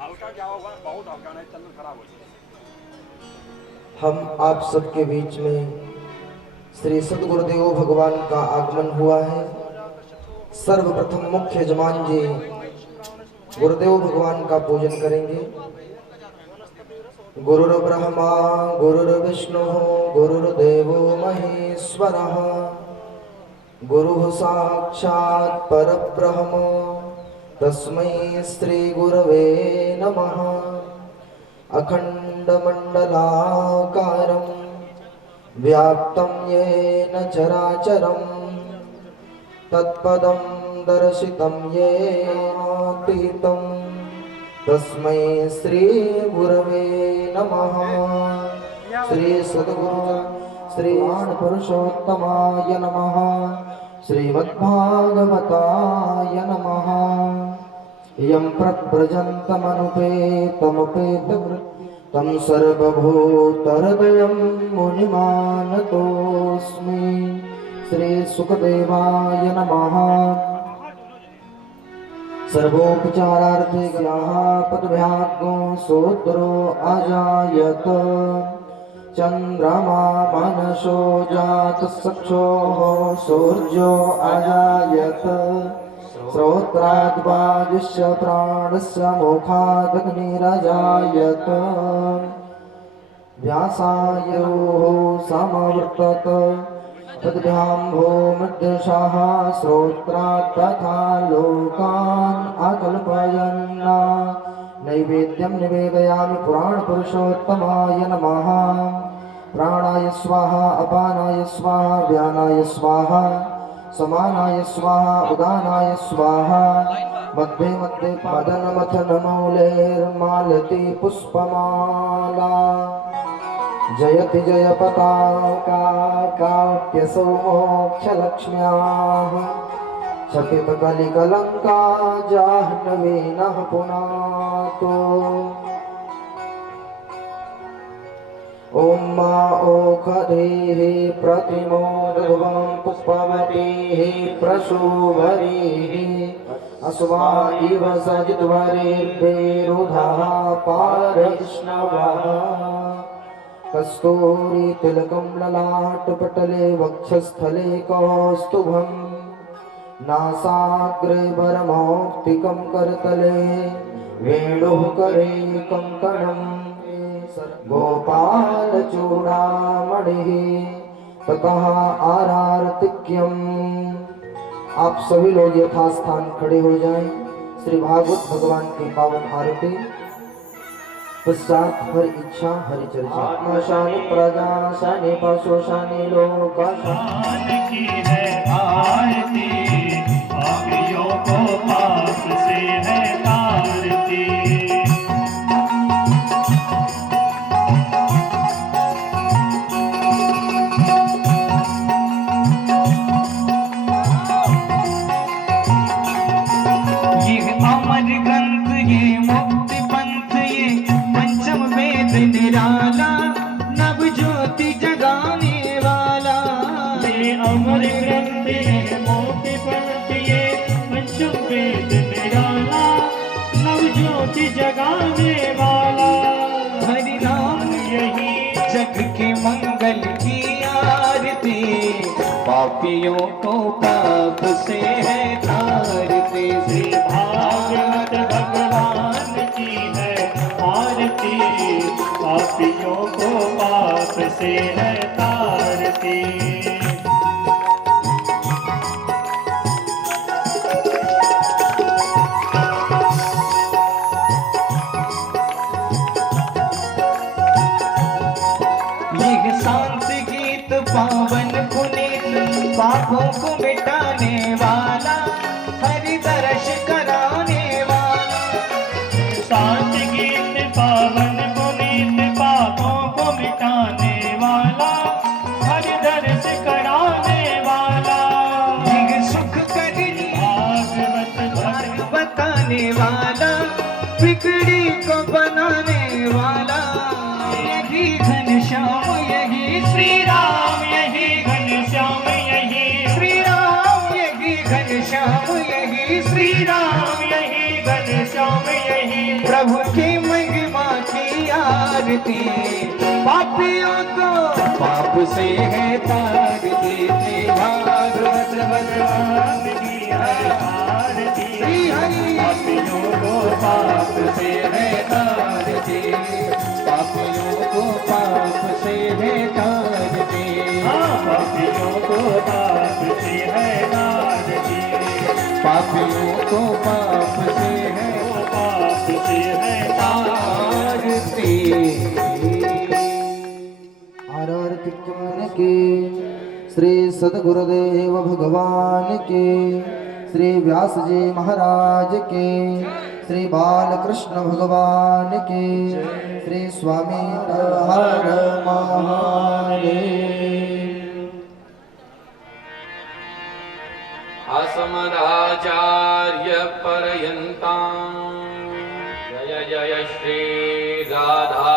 हल्का क्या होगा, बहुत हल्का नहीं, चंद्र खराब हो जाए। हम आप सबके बीच में श्री सदगुरुदेव भगवान का आगमन हुआ है। सर्वप्रथम मुख्य यजमान जी गुरुदेव भगवान का पूजन करेंगे। गुरुर्ब्रह्मा गुरुर्विष्णु गुरुर्देवो महेश्वरः गुरुः साक्षात् परब्रह्म तस्मै श्री गुरवे नमः। अखण्डमण्डलाकारं व्याप्तं येन चराचरं तत्पदं दर्शितं येन तीतं तस्मै श्री गुरवे नमः। श्री सद्गुरु श्री पुरुषोत्तमाय नमः। श्रीमद्भागवताय नमः। यं प्रव्रजन्तमनुपेतमपेतकृतं सर्वभूतहृदयं मुनिमानतोऽस्मि। श्री सुखदेवाय नमः। सर्वोपचारार्थे गयाः पदभ्यागो सोत्रो अजायत चन्द्रमा मनसो जातचक्षुः सूर्यो अजायत श्रोत्राद्वायुष्य प्राणस्य मुखादग्निरजायत व्यासायोः समवर्तत तद्भ्याम्भो मध्यशः श्रोत्रात् तथा लोकान् अकल्पयन्। नैवेद्यं निवेदयामि पुराणपुरुषोत्तमाय नमः। प्राणाय स्वाहा अपानाय स्वाहा व्यानाय स्वाहा समानाय स्वाहा उदानाय स्वाहा। मध्ये मध्ये मदनमथनमौलेर्मालती पुष्पमाला जयति जय पताका काव्यसौ मोक्षलक्ष्म्याः शपितकलिकलङ्का जाह्नवीनः पुनातो। ॐ मा ओखधेः प्रतिमोदध्वं पुष्पवतीः प्रशोभरीः अस्वा इव सजितवरेर्वेरुधः पारविष्णवः। कस्तूरी तिलकं ललाटपटले वक्षस्थले कौस्तुभं नासाग्रे वरमौक्तिकं करतले वेणुः करे कङ्कणम् गोपालचूडामणिः ततः आरार्तिक्यम्। आप सभी लोग यथास्थान खड़े हो जाएं। श्री भागवत भगवान की पावन आरती पश्चात हर इच्छा हरि चर्चा। शानि प्रजा शानि पशु शानि लोक की है आरती पापियों को पाप से है तारती। ये अमर ग्रंथ ये मुक्ति पंथ ये पंचम वेद निराला नव ज्योति जगाने वाला। ये अमर ग्रंथ ये मुक्ति पंथ ये पंचम वेद निराला नव ज्योति जगाने वाला। हरि नाम यही जग के मंगल की आरती पापियों को पाप से है तारती। श्री भागवत भगवान की है आरती पापियों को पाप से है तारती। यह शांत गीत पावन पुनीत पापों को मिटाने वाला हरि दर्श कराने वाला। शांत गीत पावन पुनीत पापों को मिटाने वाला हरि दर्श कराने वाला। यह सुख करनी भागवत भक्त बताने वाला बिगड़ी को बनाने वाला। यही घनश्याम यही श्री राम यही घनश्याम यही श्री राम यही घनश्याम यही श्री राम यही घनश्याम यही प्रभु की महिमा की आरती, पापियों को पाप से है तारती, भागवत भगवान की आरती, पापियों को पाप से है तारती, पापियों को पाप से है तारती, पापियों को पाप से है तारती, पापियों को पाप से है तारती। आरती के श्री सद्गुरुदेव भगवान के, श्री व्यास जी महाराज के, श्री बालकृष्ण भगवान के, श्री स्वामी हर महादेव। असमदाचार्य पर्यन्तां जय जय श्री राधा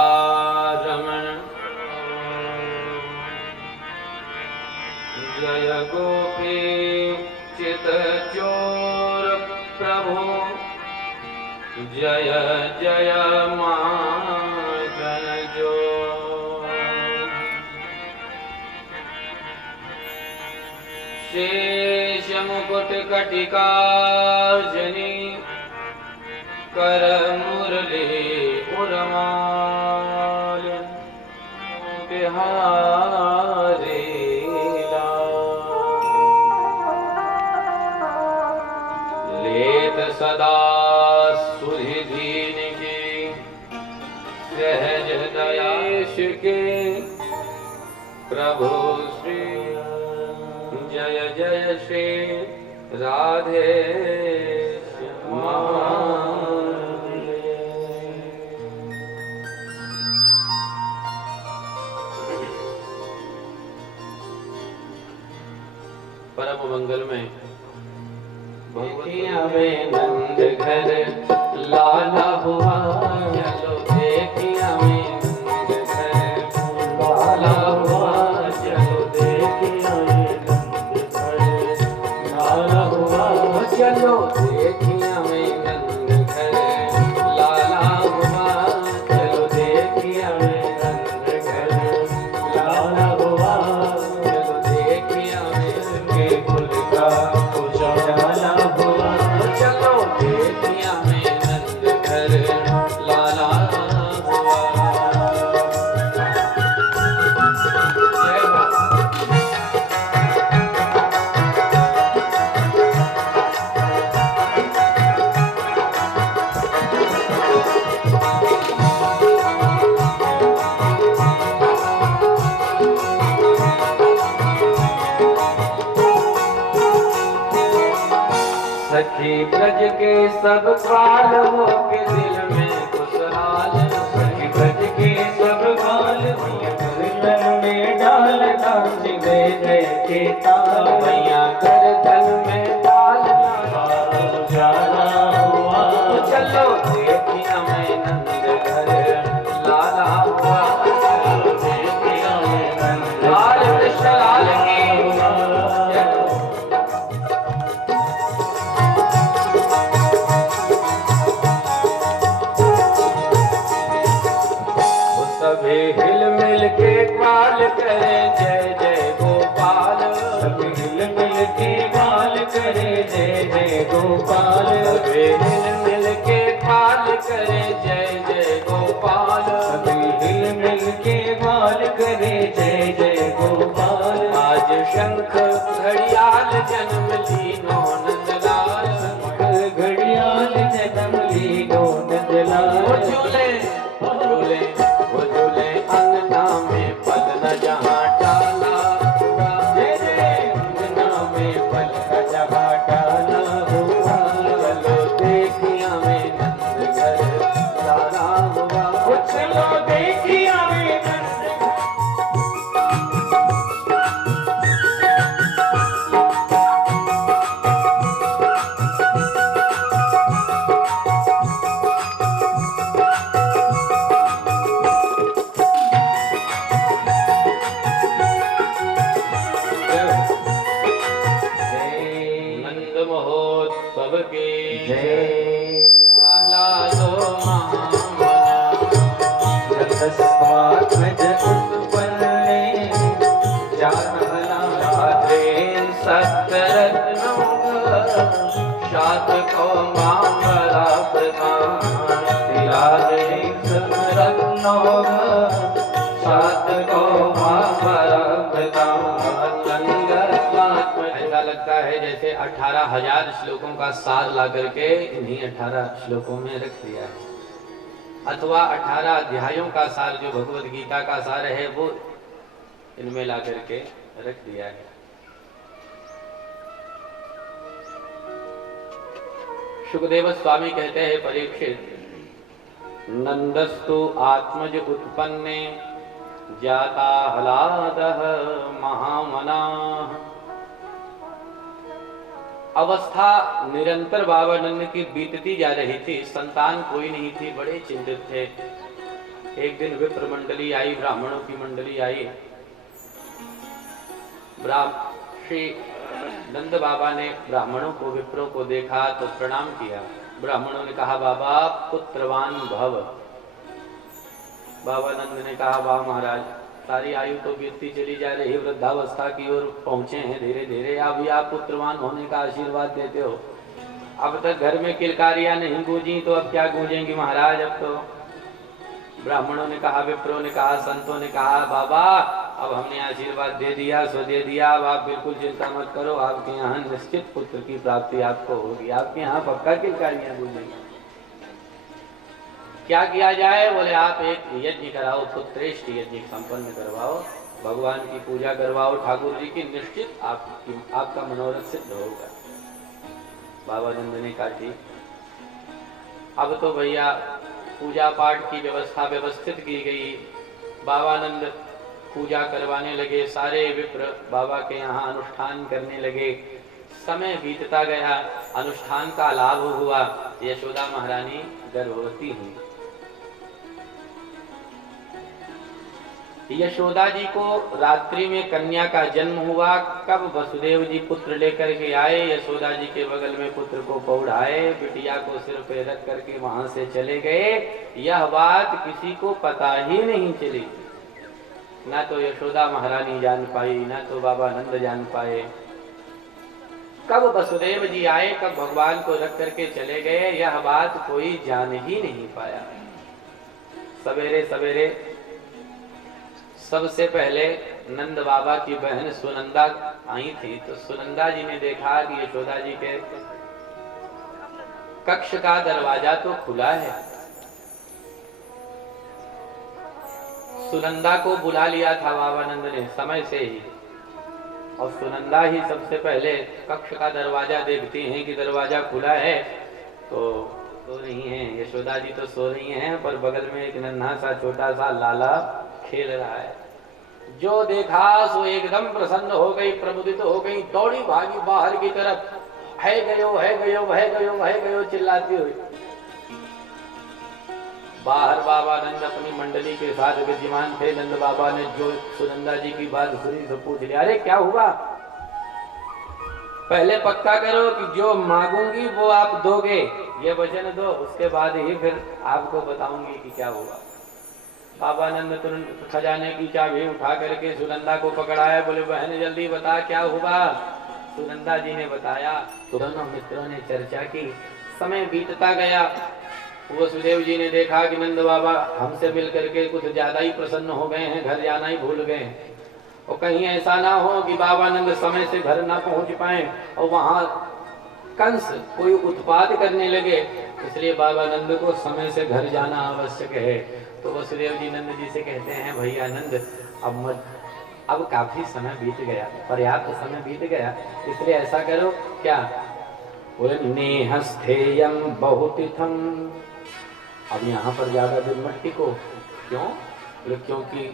रमण, जय गोपी चितचोर प्रभु, जय जय माखन जो। शेष मुकुट कटिकार्जनी, कर मुरली उर्माल, बिहारी लेत सदा सुधि दीन की, सहज दयाश के प्रभु श्री, जय जय श्री राधे परम मंगल में भक्तिया में नंद घर लाला हुआ, चलो देखिया में नंद घर लाला हुआ, चलो देखिया में नंद घर लाला हुआ, चलो देखिया में नंद घर लाला हुआ, चलो देखिया में नंद घर लाला हुआ, चलो देखिया में के कुल का उजाला हुआ, चलो देखिया में नंद घर लाला हुआ। जय बाबा। सखी ब्रज के सब काल हो के दिल में खुशहाल, सखी ब्रज के सब काल गर्दन में डाल नाच दे जय के ताल, मैया गर्दन में डाल जाला हुआ, चलो देखिया में नंद घर लाला हुआ, चलो देखिया में नंद लाल कृष्ण लाल की। सभी हिल मिल के ग्वाल करे जय जय गोपाल, सभी हिल मिल के ग्वाल करे जय जय गोपाल, सभी हिल मिल के ग्वाल करे जय जय गोपाल, सभी हिल मिल के ग्वाल करे जय जय गोपाल। आज शंख घड़ियाल जन्म लीनो नंदलाल, घड़ियाल जन्म लीनो नंदलाल, वो झूले अंगना में पल न जहाँ डाला हुआ, जय जय अंगना में पल न जहाँ डाला हुआ, चलो देखिया में नंद घर लाला हुआ, चलो देखिया में नंद सहस्वात्मज उत्पन्ने राधे सतरत्नो शातको मामला प्रदान राधे सतरत्नो शातको मामला प्रदान। ऐसा लगता है जैसे 18,000 श्लोकों का सार ला करके इन्हीं 18 श्लोकों में रख दिया है, अथवा 18 अध्यायों का सार जो भगवत गीता का सार है वो इनमें ला करके रख दिया है। सुखदेव स्वामी कहते हैं, परीक्षित, नंदस्तु आत्मज उत्पन्ने जाता हलादः महामनाः। अवस्था निरंतर बाबा नंद की बीतती जा रही थी, संतान कोई नहीं थी, बड़े चिंतित थे। एक दिन विप्र मंडली आई, ब्राह्मणों की मंडली आई। श्री नंद बाबा ने ब्राह्मणों को, विप्रों को देखा तो प्रणाम किया। ब्राह्मणों ने कहा, बाबा पुत्रवान भव। बाबा नंद ने कहा, वाह महाराज, सारी आयु तो बीतती चली जा रही, वृद्धावस्था की ओर पहुंचे हैं धीरे धीरे, अभी आप पुत्रवान होने का आशीर्वाद देते हो। अब तक घर में किलकारियां नहीं गूंजी तो अब क्या गूंजेंगी महाराज। अब तो ब्राह्मणों ने कहा, विप्रों ने कहा, संतों ने कहा, बाबा अब हमने आशीर्वाद दे दिया सो दे दिया, अब आप बिल्कुल चिंता मत करो, आपके यहाँ निश्चित पुत्र की प्राप्ति आपको होगी, आपके यहाँ पक्का किलकारियां गूंजेंगी। क्या किया जाए? बोले आप एक यज्ञ कराओ, पुत्रेष्ठ यज्ञ संपन्न करवाओ, भगवान की पूजा करवाओ ठाकुर जी की, निश्चित आपका मनोरथ सिद्ध होगा। बाबा नंद ने कहा ठीक। अब तो भैया पूजा पाठ की व्यवस्था व्यवस्थित की गई। बाबा नंद पूजा करवाने लगे, सारे विप्र बाबा के यहाँ अनुष्ठान करने लगे। समय बीतता गया, अनुष्ठान का लाभ हुआ। यशोदा महारानी गर्भवती हुई। यशोदा जी को रात्रि में कन्या का जन्म हुआ। कब वसुदेव जी पुत्र लेकर के आए, यशोदा जी के बगल में पुत्र को पौड़ाए, बिटिया को सिर पे रख करके वहां से चले गए। यह बात किसी को पता ही नहीं चली, ना तो यशोदा महारानी जान पाई, ना तो बाबा नंद जान पाए। कब वसुदेव जी आए, कब भगवान को रख करके चले गए, यह बात कोई जान ही नहीं पाया। सवेरे सवेरे सबसे पहले नंद बाबा की बहन सुनंदा आई थी, तो सुनंदा जी ने देखा कि यशोदा जी के कक्ष का दरवाजा तो खुला है। सुनंदा को बुला लिया था बाबा नंद ने समय से ही, और सुनंदा ही सबसे पहले कक्ष का दरवाजा देखती हैं कि दरवाजा खुला है, तो सो रही हैं यशोदा जी, तो सो रही हैं, पर बगल में एक नन्हा सा छोटा सा लाला खेल रहा है। जो देखा सो एकदम प्रसन्न हो गई, प्रमुदित हो गई, दौड़ी भागी बाहर की तरफ, है गयो है गयो है गयो है गयो चिल्लाती हुई। बाहर बाबा नंद अपनी मंडली के साथ विद्यमान थे। नंद बाबा ने जो सुनंदा जी की बात सुनी तो पूछ लिया, अरे क्या हुआ? पहले पक्का करो कि जो मांगूंगी वो आप दोगे, ये वचन दो, उसके बाद ही फिर आपको बताऊंगी कि क्या हुआ। बाबा नंद तुरंत खजाने की चाबी उठा करके सुनंदा को पकड़ाया, बोले बहन जल्दी बता क्या हुआ। सुनंदा जी ने बताया, तो दोनों मित्रों ने चर्चा की। समय बीतता गया। वसुदेव जी ने देखा कि नंद बाबा हमसे मिल करके कुछ ज्यादा ही प्रसन्न हो गए हैं, घर जाना ही भूल गए हैं, और कहीं ऐसा ना हो कि बाबा नंद समय से घर ना पहुंच पाए और वहां कंस कोई उत्पात करने लगे, इसलिए बाबा नंद को समय से घर जाना आवश्यक है। तो वसुदेव जी नंद जी से कहते हैं, भैया नंद अब काफी समय बीत गया, पर्याप्त समय बीत गया, इसलिए ऐसा करो क्या, बोले नेहस्थेयम बहुतिथम, अब यहाँ पर ज्यादा दिन मत टिको। क्यों? क्योंकि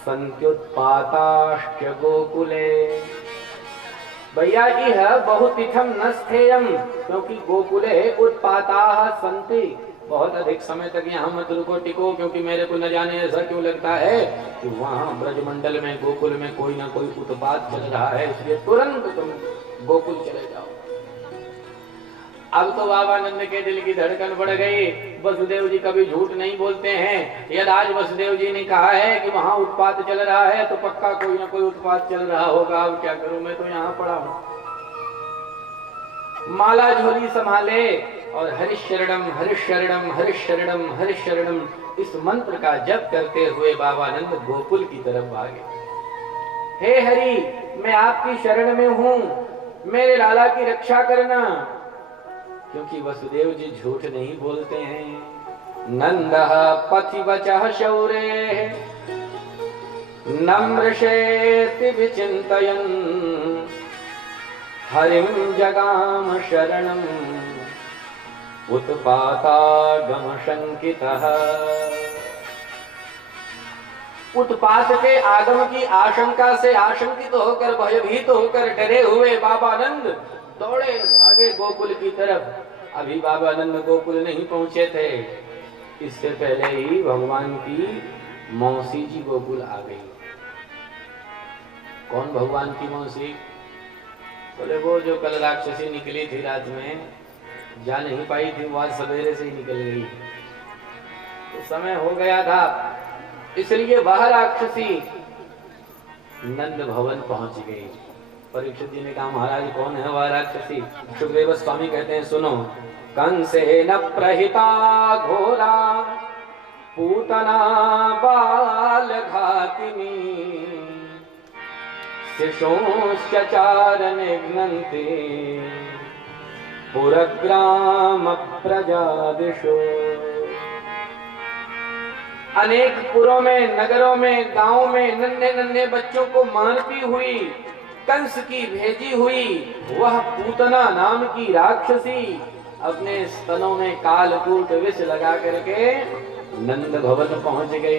संत्युत्पाताश्च गोकुले, भैया जी है बहुतिथम न स्थेयम, क्योंकि गोकुले उत्पाताः संति, बहुत अधिक समय तक यहाँ मत रुको टिको, क्योंकि मेरे को न जाने ऐसा क्यों लगता है कि वहाँ ब्रजमंडल में गोकुल में कोई ना कोई उत्पात चल रहा है, इसलिए तुरंत तुम गोकुल चले जाओ। अब तो बाबा नंद के दिल की धड़कन बढ़ गई। वसुदेव जी कभी झूठ नहीं बोलते हैं। यदि आज वसुदेव जी ने कहा है कि वहां उत्पात चल रहा है तो पक्का कोई ना कोई उत्पात चल रहा होगा। अब क्या करूं, मैं तो यहाँ पड़ा हूं। माला झोली संभाले और हरिशरणम हरिशरणम हरिशरणम हरिशरणम इस मंत्र का जप करते हुए बाबा नंद गोकुल की तरफ भागे। हे हरि, मैं आपकी शरण में हूं, मेरे लाला की रक्षा करना, क्योंकि वसुदेव जी झूठ नहीं बोलते हैं। नंदः पथिवचः शौरे नम्रशेति विचिन्तयन् हरिं जगाम शरणम् उत्पातागम शंकितः। उत्पात के आगम की आशंका से आशंकित होकर, भयभीत होकर, डरे हुए बाबा नंद दौड़े आगे गोकुल की तरफ। अभी बाबा नंद गोकुल नहीं पहुंचे थे, इससे पहले ही भगवान की मौसी जी गोकुल आ गई। कौन भगवान की मौसी? बोले वो जो कल राक्षसी निकली थी रात में, जा नहीं पाई थी, वो आज सवेरे से ही निकल गई। तो समय हो गया था, इसलिए वह राक्षसी नंद भवन पहुंच गई। परीक्षित जी ने कहा महाराज कौन है वह राक्षसी? सुखदेव स्वामी कहते हैं सुनो। कंसेन प्रहिता घोरा पूतना बाल घातिनी शिशोश्चार निघ्नन्ति पुरग्राम प्रजादिशो। अनेक पुरों में, नगरों में, गांवों में नन्हे नन्हे बच्चों को मारती हुई, कंस की भेजी हुई वह पूतना नाम की राक्षसी अपने स्तनों में कालकूट विष लगा करके नंद भवन पहुंच गई।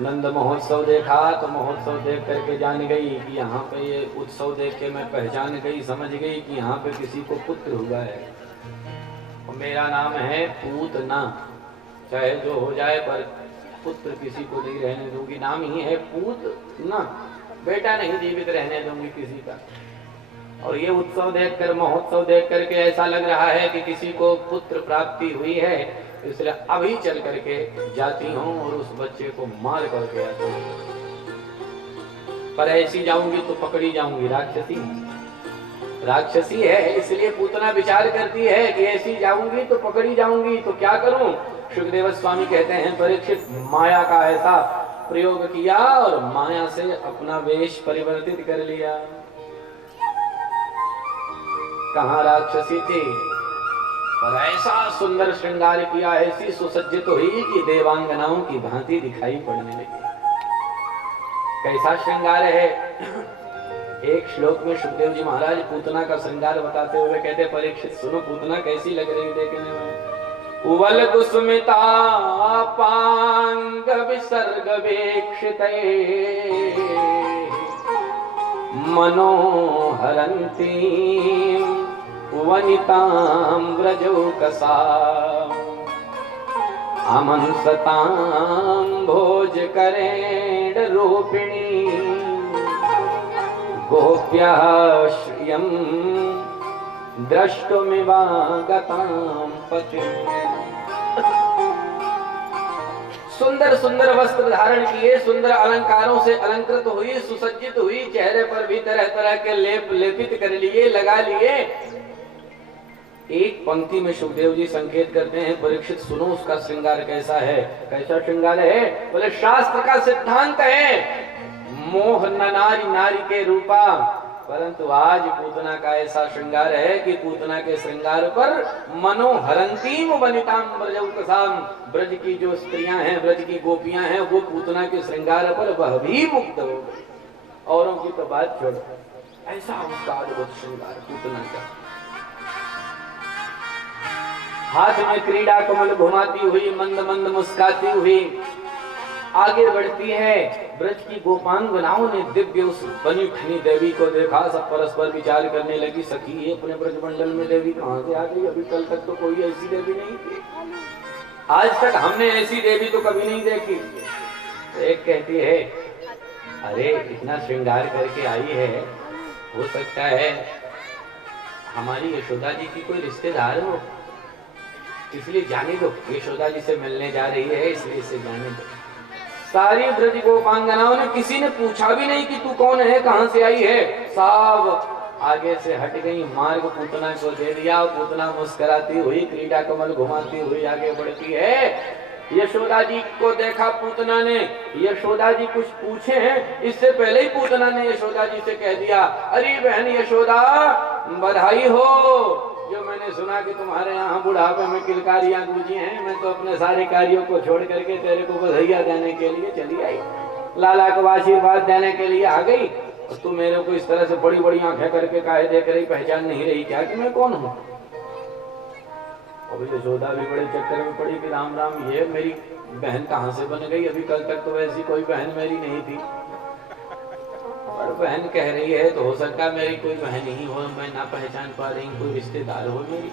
नंद महोत्सव देखा तो महोत्सव देख करके जान गई कि यहाँ पे ये उत्सव देख के मैं पहचान गई, समझ गई कि यहाँ पे किसी को पुत्र हुआ है। और मेरा नाम है पूतना, चाहे जो हो जाए पर पुत्र किसी को नहीं रहने दूंगी। नाम ही है पूतना, बेटा नहीं जीवित रहने दूंगी किसी का। और ये उत्सव देखकर, महोत्सव देख करके ऐसा लग रहा है कि किसी को पुत्र प्राप्ति हुई है, इसलिए अभी चल करके जाती हूँ और उस बच्चे को मार करके आती हूँ। पर ऐसी जाऊंगी तो पकड़ी जाऊंगी, राक्षसी है, इसलिए पूतना विचार करती है कि ऐसी जाऊंगी तो पकड़ी जाऊंगी, तो क्या करूं? सुखदेव स्वामी कहते हैं परीक्षित माया का ऐसा प्रयोग किया और माया से अपना वेश परिवर्तित कर लिया। कहाँ राक्षसी थी, पर ऐसा सुंदर श्रृंगार किया, ऐसी सुसज्जित हुई कि देवांगनाओं की भांति दिखाई पड़ने लगी। कैसा श्रृंगार है? एक श्लोक में सुखदेव जी महाराज पूतना का श्रृंगार बताते हुए कहते परीक्षित सुनो पूतना कैसी लग रही देखने में। उवल कुसुमिता पांग विसर्ग वेक्षिते मनोहरंती वनितां व्रजौकसा अमंसतां भोज करेण रूपिणी गोप्यः श्रियं द्रष्टुमिवागतां पतिम्। सुंदर सुंदर वस्त्र धारण किए, सुंदर अलंकारों से अलंकृत हुई, सुसज्जित हुई, चेहरे पर भी तरह तरह के लेप लेपित कर लिए, लगा लिए। एक पंक्ति में सुखदेव जी संकेत करते हैं परीक्षित सुनो उसका श्रृंगार कैसा है। कैसा श्रृंगार है? बोले शास्त्र का सिद्धांत है मोह न नारी नारी के रूपा, परंतु आज पूतना का ऐसा श्रृंगार है कि पूतना के श्रृंगार पर मनोहरंतीम वनिताम ब्रजौकसाम, ब्रज की जो स्त्रियां हैं, ब्रज की गोपियां हैं, वो पूतना के श्रृंगार पर वह भी मुक्त हो गई। औरों की तो बात छोड़, ऐसा उसका अद्भुत श्रृंगार पूतना का। हाथ में क्रीड़ा कमल घुमाती हुई, मंद मंद मुस्काती हुई आगे बढ़ती है। ब्रज की गोपांगनाओं ने दिव्य उस बनी ठनी देवी को देखा, सब परस्पर विचार करने लगी सखी ये अपने ब्रजमंडल में देवी कहां से आ गई? अभी कल तक तो कोई ऐसी देवी नहीं थी, आज तक हमने ऐसी देवी तो कभी नहीं देखी। तो एक कहती है अरे इतना श्रृंगार करके आई है, हो सकता है हमारी यशोदा जी की कोई रिश्तेदार हो, इसलिए जाने दो, यशोदा जी से मिलने जा रही है इसलिए इसे जाने दो। सारी ब्रज गोपांगनाओं ने किसी ने पूछा भी नहीं कि तू कौन है, कहां से आई है, सब आगे से हट गई, मार्ग पूतना को दे दिया। पूतना मुस्कुराती हुई क्रीड़ा कमल घुमाती हुई आगे बढ़ती है। यशोदा जी को देखा पूतना ने, यशोदा जी कुछ पूछे हैं इससे पहले ही पूतना ने यशोदा जी से कह दिया, अरे बहन यशोदा बधाई हो, जो मैंने सुना कि तुम्हारे यहाँ बुढ़ापे में किलकारियां गूंजी हैं, मैं तो अपने सारे कार्यों को छोड़ करके तेरे को बधाइयां देने के लिए चली आई, लाला को आशीर्वाद देने के लिए आ गई। और तू मेरे को इस तरह से बड़ी बड़ी आंखें करके काहे देख रही, पहचान नहीं रही क्या कि मैं कौन हूँ? अभी यशोदा भी बड़े चक्कर में पड़ी कि राम राम ये मेरी बहन कहाँ से बन गई, अभी कल तक तो वैसी कोई बहन मेरी नहीं थी, और बहन कह रही है तो हो सकता है मेरी कोई बहन ही हो, मैं ना पहचान पा रही, कोई रिश्तेदार हो मेरी।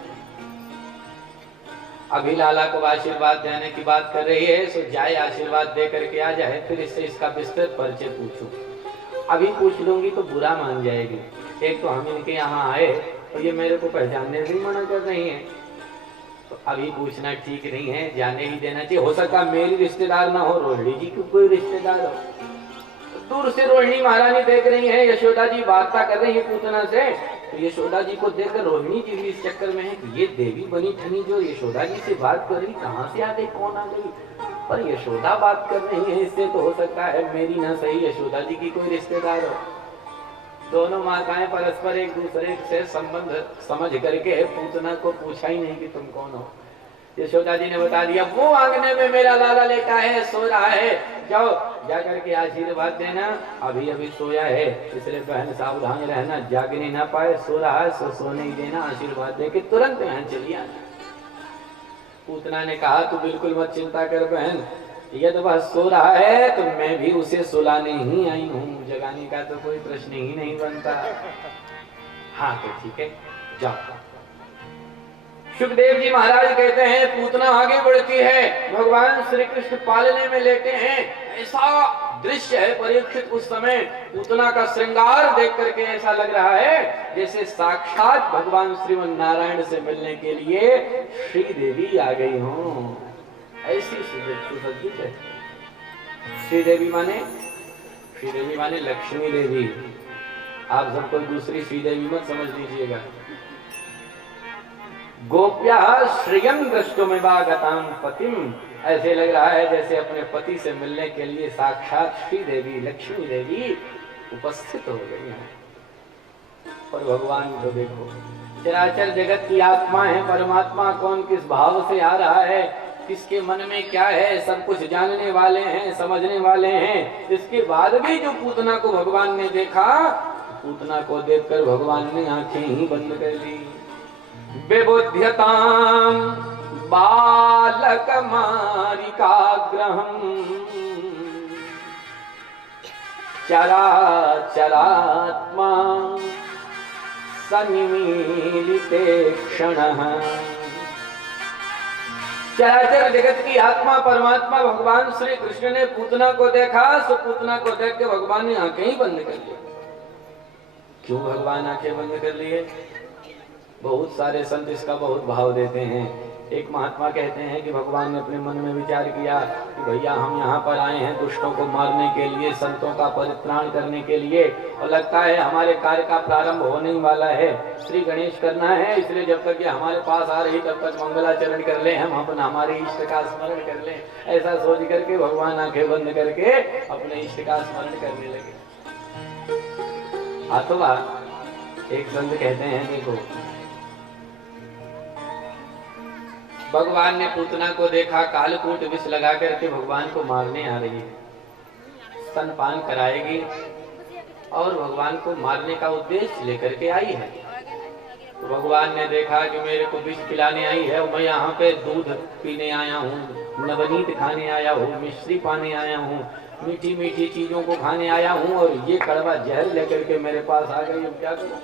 अभी लाला को आशीर्वाद देने की बात कर रही है, सो जाए आशीर्वाद दे करके आ जाए, फिर इससे इसका विस्तृत परिचय पूछूं। अभी पूछ लूंगी तो बुरा मान जाएगी, एक तो हम इनके यहाँ आए और ये मेरे को पहचानने से मना कर रही है, तो अभी पूछना ठीक नहीं है, जाने ही देना चाहिए। हो सकता मेरी रिश्तेदार ना हो, रोहिणी जी की कोई रिश्तेदार हो। दूर से रोहिणी महारानी देख रही है, यशोदा जी वार्ता कर रही है पूतना से, तो यशोदा जी को देखकर रोहिणी जी भी इस चक्कर में है कि ये देवी बनी ठनी जो यशोदा जी से बात कर रही, कहाँ से आ गई, कौन आ गई, पर यशोदा बात कर रही है, इससे तो हो सकता है मेरी ना सही यशोदा जी की कोई रिश्तेदार हो। दोनों माताएं परस्पर एक दूसरे से संबंध समझ करके पूतना को पूछा ही नहीं कि तुम कौन हो। यशोदा जी ने बता दिया, वो आंगने में मेरा लाला लेटा है, सो रहा है, जाओ जाकर के आशीर्वाद देना, अभी अभी सोया है, इसलिए बहन सावधान रहना, जागने ना पाए, सो रहा है, सो सोने ही देना, आशीर्वाद दे के तुरंत बहन चली आना। पूतना ने कहा तू बिल्कुल मत चिंता कर बहन, ये तो बस सो रहा है तो मैं भी उसे सुलाने ही आई हूँ, जगाने का तो कोई प्रश्न ही नहीं बनता। हाँ तो ठीक है जाओ। सुखदेव जी महाराज कहते हैं पूतना आगे बढ़ती है, भगवान श्री कृष्ण पालने में लेटे हैं, ऐसा दृश्य है परीक्षित उस समय पूतना का श्रृंगार देख करके ऐसा लग रहा है जैसे साक्षात भगवान श्रीमन नारायण से मिलने के लिए श्री देवी आ गई हों, ऐसी सुसज्जित है। श्री देवी माने लक्ष्मी देवी, आप सब कोई दूसरी श्री देवी मत समझ लीजिएगा। गोप्या श्रियं द्रष्टुमिवागतां पतिम, ऐसे लग रहा है जैसे अपने पति से मिलने के लिए साक्षात श्री देवी लक्ष्मी देवी उपस्थित हो गई हैं। और भगवान को देखो, चराचर जगत की आत्मा है, परमात्मा कौन किस भाव से आ रहा है, किसके मन में क्या है, सब कुछ जानने वाले हैं, समझने वाले हैं। इसके बाद भी जो पूतना को भगवान ने देखा, पूतना को देखकर भगवान ने आंखें ही बंद कर दी। विबुध्यतां बालक मारिकाग्रहम् चराचरात्मा सन्मीलिते क्षणः। चराचर जगत की आत्मा परमात्मा भगवान श्री कृष्ण ने पूतना को देखा, सो पूतना को देख के भगवान ने आंखें ही बंद कर ली। क्यों भगवान आंखें बंद कर लिए? बहुत सारे संत इसका बहुत भाव देते हैं। एक महात्मा कहते हैं कि भगवान ने अपने मन में विचार किया कि भैया हम यहाँ पर आए हैं दुष्टों को मारने के लिए, संतों का परित्राण करने के लिए, और लगता है हमारे कार्य का प्रारंभ होने वाला है, श्री गणेश करना है, इसलिए जब तक ये हमारे पास आ रही तब तक मंगलाचरण कर ले, हम अपना हमारे इष्ट का स्मरण कर ले। ऐसा सोच करके भगवान आंखें बंद करके अपने इष्ट का स्मरण करने लगे। अथवा एक संत कहते हैं देखो, भगवान ने पूतना को देखा, कालकूट विष लगा करके भगवान को मारने आ रही है, स्तनपान कराएगी और भगवान को मारने का उद्देश्य लेकर के आई है। तो भगवान ने देखा कि मेरे को विष पिलाने आई है, मैं यहाँ पे दूध पीने आया हूँ, नवनीत खाने आया हूँ, मिश्री पाने आया हूँ, मीठी मीठी चीजों को खाने आया हूँ, और ये कड़वा जहर लेकर के मेरे पास आ गई, अब क्या करूं?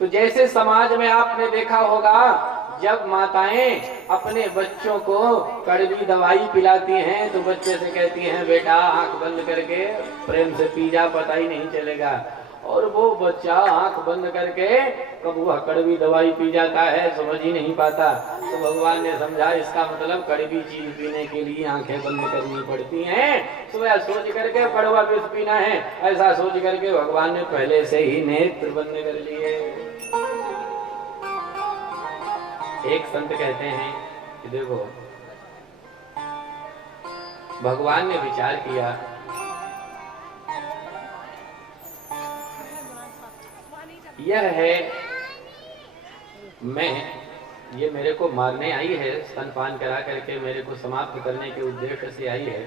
तो जैसे समाज में आपने देखा होगा जब माताएं अपने बच्चों को कड़वी दवाई पिलाती हैं तो बच्चे से कहती हैं बेटा आंख बंद करके प्रेम से पी जा, पता ही नहीं चलेगा। और वो बच्चा आंख बंद करके कब वह कड़वी दवाई पी जाता है समझ ही नहीं पाता। तो भगवान ने समझा इसका मतलब कड़वी चीज पीने के लिए आंखें बंद करनी पड़ती हैं। तो वह सोच करके कड़वा विष पीना है, ऐसा सोच करके भगवान ने पहले से ही नेत्र बंद कर लिए। एक संत कहते हैं कि देखो भगवान ने विचार किया यह है ये मेरे को मारने आई है, स्तनपान करा करके मेरे को समाप्त करने के उद्देश्य से आई है।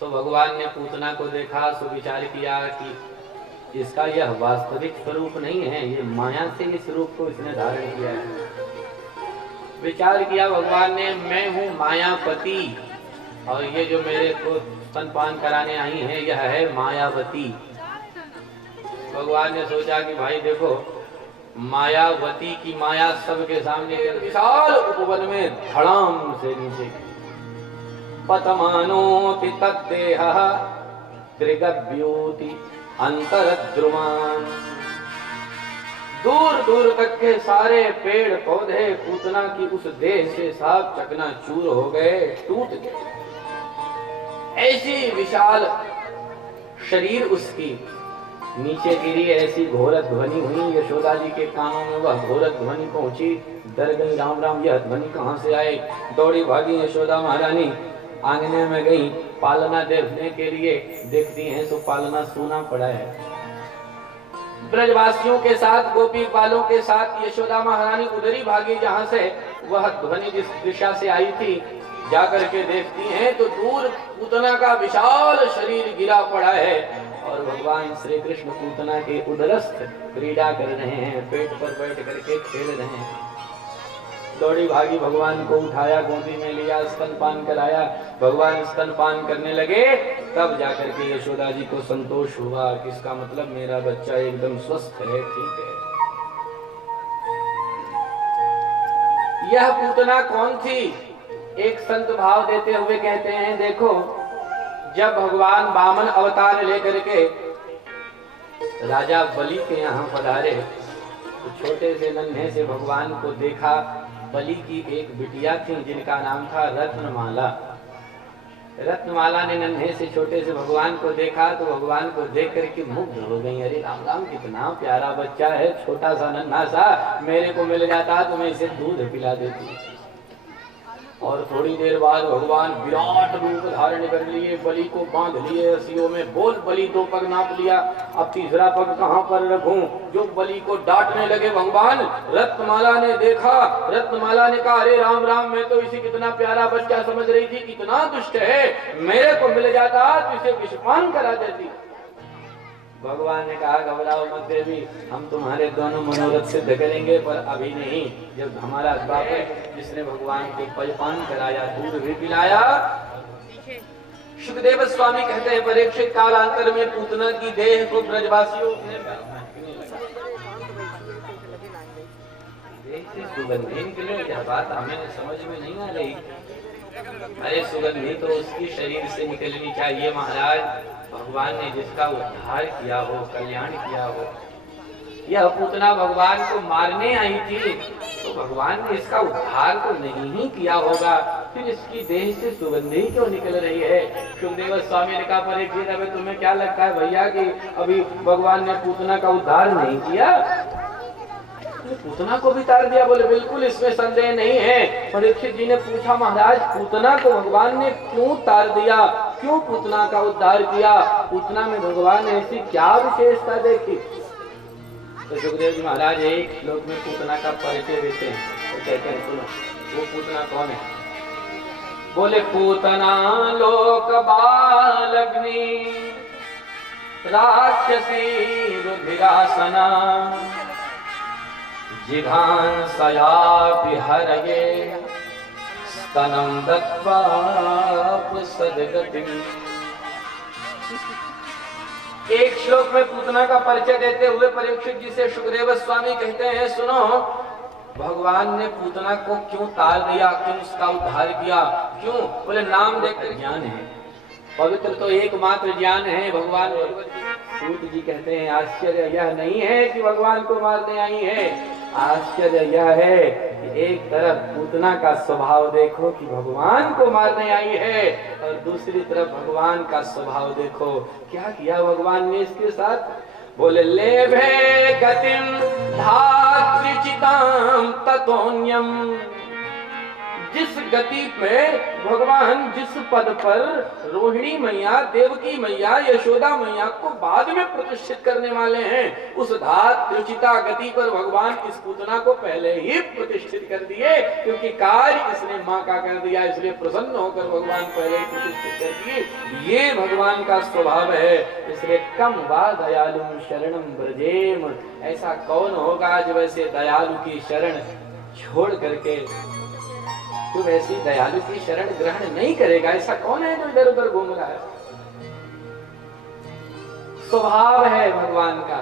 सो भगवान ने पूतना को देखा, सो विचार किया कि इसका यह वास्तविक स्वरूप नहीं है, ये माया से इस रूप को इसने धारण किया है। विचार किया भगवान ने, मैं हूँ मायापति और ये जो मेरे को स्तनपान कराने आई है यह है मायावती। भगवान ने सोचा कि भाई देखो मायावती की माया सबके सामने विशाल उपवन में धड़ाम से नीचे पतमानोति तद्देहः त्रिगभ्योति अंतरद्रुमान। दूर दूर तक के सारे पेड़ पौधे पूतना की उस देह से सब चकनाचूर हो गए, टूट गए। ऐसी विशाल शरीर उसकी नीचे गिरी, ऐसी घोर ध्वनि हुई। यशोदा जी के कानों में वह घोर ध्वनि पहुंची। डर गई, राम राम यह ध्वनि कहां से आए। दौड़ी भागी यशोदा महारानी, आंगने में गई पालना देखने के लिए। देखती हैं तो पालना सूना पड़ा है। ब्रजवासियों के साथ, गोपी बालों के साथ यशोदा महारानी उधरी भागी जहां से वह ध्वनि जिस दिशा से आई थी। जाकर के देखती हैं तो दूर पूतना का विशाल शरीर गिरा पड़ा है और भगवान श्री कृष्ण पूतना के उदरस्थ क्रीड़ा कर रहे हैं, पेट पर बैठ करके खेल रहे हैं। दौड़ी भागी भगवान को उठाया, गोदी में लिया, स्तनपान कराया। भगवान स्तनपान करने लगे, तब जाकर के यशोदा जी को संतोष हुआ कि इसका मतलब मेरा बच्चा एकदम स्वस्थ है, ठीक है। यह पूतना कौन थी? एक संत भाव देते हुए कहते हैं, देखो जब भगवान वामन अवतार लेकर के राजा बलि के यहाँ पधारे तो छोटे से नन्हे से भगवान को देखा। बलि की एक बिटिया थी जिनका नाम था रत्नमाला। रत्नमाला ने नन्हे से छोटे से भगवान को देखा तो भगवान को देख करके मुग्ध हो गई। अरे राम राम कितना प्यारा बच्चा है, छोटा सा नन्हा सा, मेरे को मिल जाता तो मैं इसे दूध पिला देती। और थोड़ी देर बाद भगवान विराट रूप धारण कर लिए, बलि को बांध लिए रस्सियों में। बोल बलि, 2 पग नाप लिया, अब तीसरा पग कहां पर रखूं? जो बलि को डांटने लगे भगवान, रत्नमाला ने देखा। रत्नमाला ने कहा, अरे राम राम, मैं तो इसे कितना प्यारा बच्चा समझ रही थी, कितना दुष्ट है, मेरे को मिल जाता तो इसे विषपान करा देती। भगवान ने कहा, घबराओ मत देवी, हम तुम्हारे दोनों मनोरथ सिद्ध करेंगे, पर अभी नहीं। जब हमारा बाप जिसने भगवान को पलपान कराया, दूध भी पिलाया। सुखदेव स्वामी कहते हैं, परीक्षित कालांतर में पूतना की देह को ब्रजवासियों ने सुगंधी निकले। यह बात हमें समझ में नहीं आ रही। अरे सुगंधी तो उसकी शरीर से निकलनी चाहिए महाराज। भगवान ने जिसका उद्धार किया हो, कल्याण किया हो। यह पूतना भगवान को मारने आई थी तो भगवान ने इसका उद्धार तो नहीं ही किया होगा, फिर इसकी देह से सुगंधी क्यों निकल रही है? सुखदेव स्वामी ने कहा, परीक्षित अबे तुम्हें क्या लगता है भैया कि अभी भगवान ने पूतना का उद्धार नहीं किया? पूतना को भी तार दिया? बोले बिल्कुल, इसमें संदेह नहीं है। परीक्षित जी ने पूछा, महाराज पूतना को भगवान ने क्यों तार दिया, क्यों पूतना का उद्धार किया? पूतना में भगवान ने ऐसी क्या विशेषता देखी? तो सुखदेव जी महाराज एक श्लोक में पूतना का परिचय देते हैं। तो कहते हैं, सुनो वो पूतना कौन है? बोले पूतना लोक बालग्नि राक्षसी रुधिरासना जिघांसयापि हरये स्तनं दत्त्वा सद्गतिम्। एक श्लोक में पूतना का परिचय देते हुए परीक्षित जी से सुखदेव स्वामी कहते हैं, सुनो भगवान ने पूतना को क्यों तार दिया, क्यों उसका उद्धार किया, क्यों? बोले नाम देकर ज्ञान है, पवित्र तो एकमात्र ज्ञान है भगवान भगवत सूत जी कहते हैं आश्चर्य यह नहीं है कि भगवान को मारने आई है, आश्चर्य यह है कि एक तरफ पूतना का स्वभाव देखो कि भगवान को मारने आई है, और दूसरी तरफ भगवान का स्वभाव देखो। क्या किया भगवान ने इसके साथ? बोले लेभे गतिम धात्रिचिताम ततोन्यम। जिस गति पे भगवान जिस पद पर रोहिणी मैया, देवकी मैया, यशोदा मैया को बाद में प्रतिष्ठित करने वाले हैं, उस धात्रिचिता गति पर भगवान इस पूतना को पहले ही प्रतिष्ठित कर दिए, क्योंकि कार्य इसने माँ का कर दिया, इसलिए प्रसन्न होकर भगवान पहले ही प्रतिष्ठित कर दिए। ये भगवान का स्वभाव है। इसलिए कम वा दयालु शरणम ब्रजेम, ऐसा कौन होगा जो ऐसे दयालु की शरण छोड़ करके तो वैसी दयालु की शरण ग्रहण नहीं करेगा? ऐसा कौन है जो इधर उधर घूम रहा है? स्वभाव है भगवान का।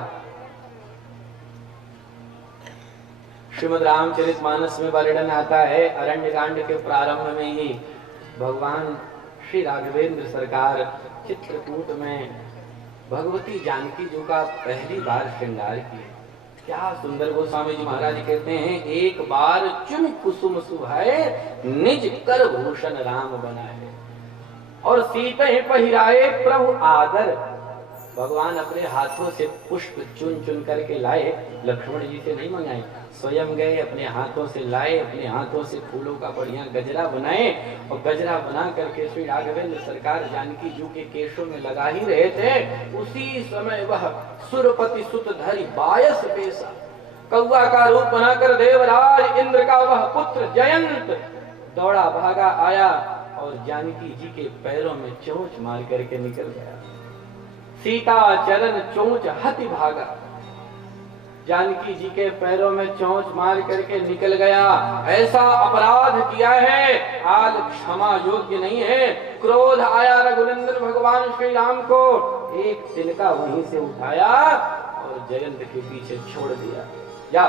श्रीमद् रामचरितमानस में वर्णन आता है, अरण्य कांड के प्रारंभ में ही भगवान श्री राघवेंद्र सरकार चित्रकूट में भगवती जानकी जी का पहली बार श्रृंगार किए। क्या सुंदर गोस्वामी जी महाराज कहते हैं, एक बार चुन कुसुम सुभाए निज कर भूषण राम बनाए, और सीते पहिराए प्रभु आदर। भगवान अपने हाथों से पुष्प चुन चुन करके लाए, लक्ष्मण जी से नहीं मंगाए, स्वयं गए अपने हाथों से लाए, अपने हाथों से फूलों का बढ़िया गजरा बनाए, और गजरा बना करके श्री राघवेंद्र सरकार जानकी जी के केशों में लगा ही रहे थे। उसी समय वह सुरपति सुत धरि बायस पेशा, कौआ का रूप बनाकर देवराज इंद्र का वह पुत्र जयंत दौड़ा भागा आया, और जानकी जी के पैरों में चोंच मार करके निकल गया। सीता चरण चोंच हति भागा, जानकी जी के पैरों में चोंच मार करके निकल गया। ऐसा अपराध किया है, आज क्षमा योग्य नहीं है। क्रोध आया रघुनंदन भगवान श्री राम को, एक तिनका वहीं से उठाया और जयंत के पीछे छोड़ दिया। या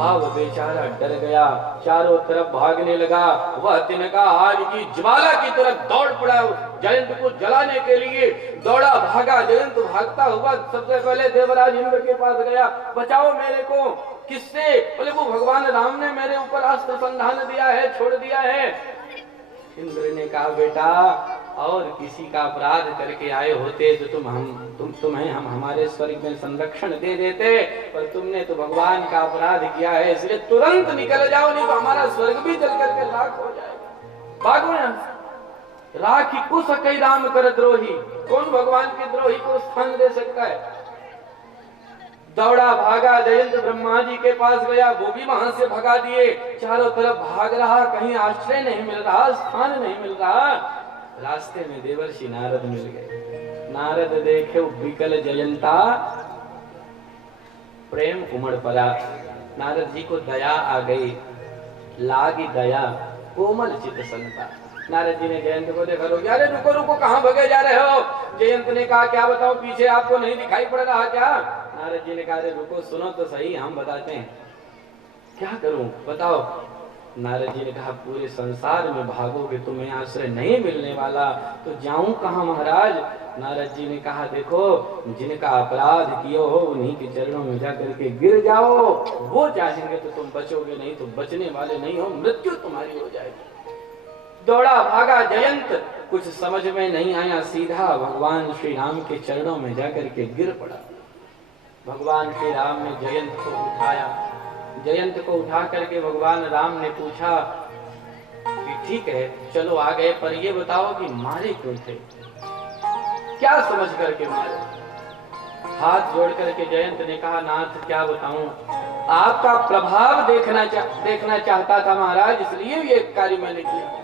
अब बेचारा डर गया, चारों तरफ भागने लगा। वह तिनका आग की ज्वाला की तरफ दौड़ पड़ा, जयंत को जलाने के लिए दौड़ा भागा। जयंत भागता हुआ सबसे पहले देवराज इंद्र के पास गया, बचाओ मेरे को। किससे? बोले वो भगवान राम ने मेरे ऊपर अस्त्र संधान दिया है, छोड़ दिया है। इंद्र ने कहा, बेटा और किसी का अपराध करके आए होते तो तुम्हें हम हमारे स्वर्ग में संरक्षण दे देते, पर तुमने तो भगवान का अपराध किया है, इसलिए तुरंत निकल जाओ, नहीं तो हमारा स्वर्ग भी जल करके राख हो जाएगा। भागो यहाँ से। राखी को सकई राम कर द्रोही, कौन भगवान के द्रोही को स्थान दे सकता है? दौड़ा भागा, जयंत ब्रह्मा जी के पास गया, वो भी वहां से भगा दिए। चारों तरफ भाग रहा, कहीं आश्रय नहीं मिल रहा, स्थान नहीं मिल रहा। रास्ते में देवर्षि नारद मिल गए। नारद देखे विकल जयंता, प्रेम उमड़ पड़ा। नारद जी को दया आ गई, लागी दया कोमल चित संता। नारद जी ने जयंत को देखा, लोग अरे रुको रुको, कहाँ भगे जा रहे हो? जयंत ने कहा, क्या बताओ, पीछे आपको नहीं दिखाई पड़ रहा क्या? नारद जी ने कहा, अरे रुको, सुनो तो सही, हम बताते हैं। क्या करूं बताओ? नारद जी ने कहा, पूरे संसार में भागोगे तुम्हें आश्रय नहीं मिलने वाला, तो जाऊं कहां महाराज? नारद जी ने कहा, देखो जिनका अपराध किए हो उन्हीं के चरणों में जाकर के गिर जाओ, वो चाहेंगे तो तुम बचोगे, नहीं तो बचने वाले नहीं हो, मृत्यु तुम्हारी हो जाएगी। दौड़ा भागा जयंत, कुछ समझ में नहीं आया, सीधा भगवान श्री राम के चरणों में जाकर के गिर पड़ा। भगवान श्री राम ने जयंत को उठाया। जयंत को उठा करके भगवान राम ने पूछा कि ठीक है चलो आ गए, पर ये बताओ कि मारे क्यों थे, क्या समझ करके मारे? हाथ जोड़ करके जयंत ने कहा, नाथ क्या बताऊं, आपका प्रभाव देखना चाहता था महाराज, इसलिए ये कार्य मैंने किया।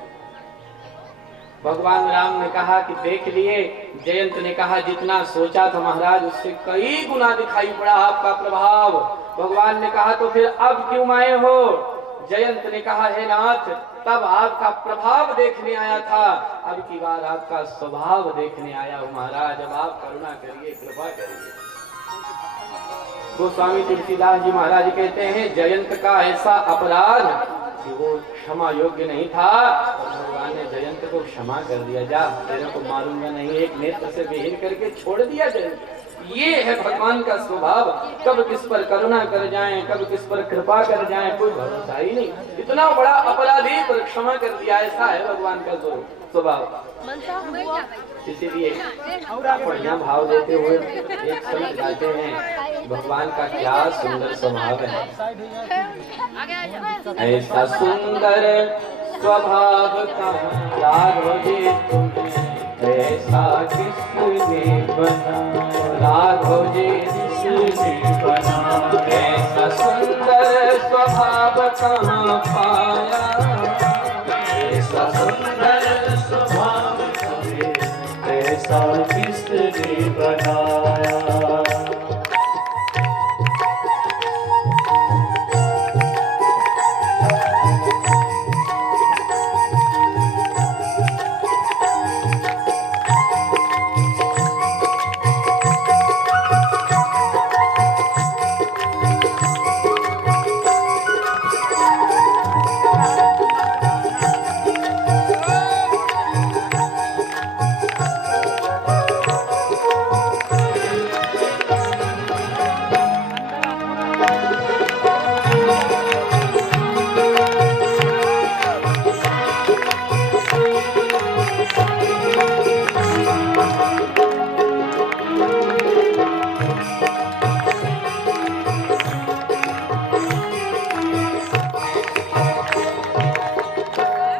भगवान राम ने कहा कि देख लिए। जयंत ने कहा, जितना सोचा था महाराज उससे कई गुना दिखाई पड़ा आपका प्रभाव। भगवान ने कहा, तो फिर अब क्यों आए हो? जयंत ने कहा, हे नाथ, तब आपका प्रभाव देखने आया था, अब की बार आपका स्वभाव देखने आया हूं महाराज। अब आप करुणा करिए, कृपा करिए। गोस्वामी तुलसीदास जी महाराज कहते हैं, जयंत का ऐसा अपराध कि वो क्षमा योग्य नहीं था, और भगवान ने जयंत को क्षमा कर दिया। जा, तेरे को मारूंगा नहीं, एक नेत्र से विहीन करके छोड़ दिया जयंत। ये है भगवान का स्वभाव, कब किस पर करुणा कर जाएं, कब किस पर कृपा कर जाएं, कोई भरोसा ही नहीं। इतना बड़ा अपराधी पर क्षमा कर दिया, ऐसा है भगवान का स्वभाव। इसीलिए बढ़िया भाव देते हुए एक संत गाते हैं, भगवान का क्या सुंदर स्वभाव है। ऐसा सुंदर स्वभाव का राघव जी तुम्हें, ऐसा किसने बनाया, राघव जी किसने बनाया। ऐसा सुंदर स्वभाव कहाँ पाया, ऐसा सुंदर स्वभाव ऐसा किसने बनाया।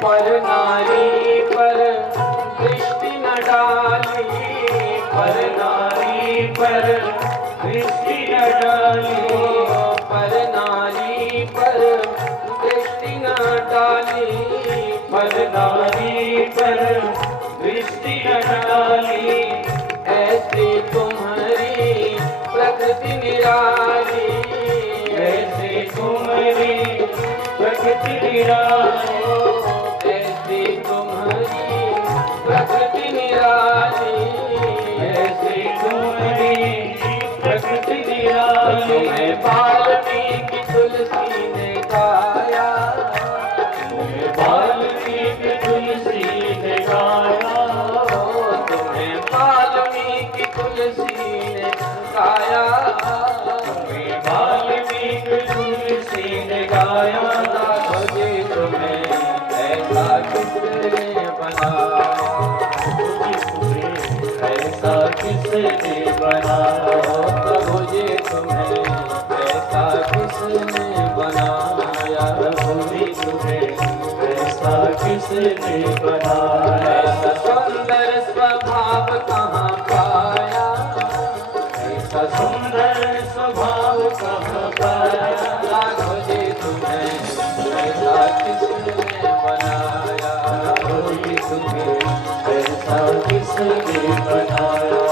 पर नारी पर दृष्टि न डाली, पर नारी पर दृष्टि न डाली, पर नारी पर दृष्टि न डाली, पर नारी पर दृष्टि न डाली। ऐसी तुम्हारी प्रकृति निराली, ऐसी तुम्हारी प्रकृति निराली, प्रकृति निराली, ऐसी तुम्हारी प्रकृति निराली। तुम्हें वाल्मीकि तुलसी ने गाया, तुम्हें वाल्मीकि तुलसी ने गाया, तुम्हें वाल्मीकि तुलसी ने गाया, तुम्हें वाल्मीकि तुलसी ने गाया। जी तुम्हें ऐसा किसने बनाया, ऐसा किसने बनाया, प्रभु जी तुम्हें ऐसा किसने बनाया, प्रभु जी तुम्हें ऐसा किसने बनाया। ऐसा सुंदर स्वभाव कहाँ पाया, ऐसा सुंदर स्वभाव कहाँ पाया, राघव जी तुम्हें ऐसा किसने बनाया, राघव जी तुम्हें ऐसा किसने बनाया।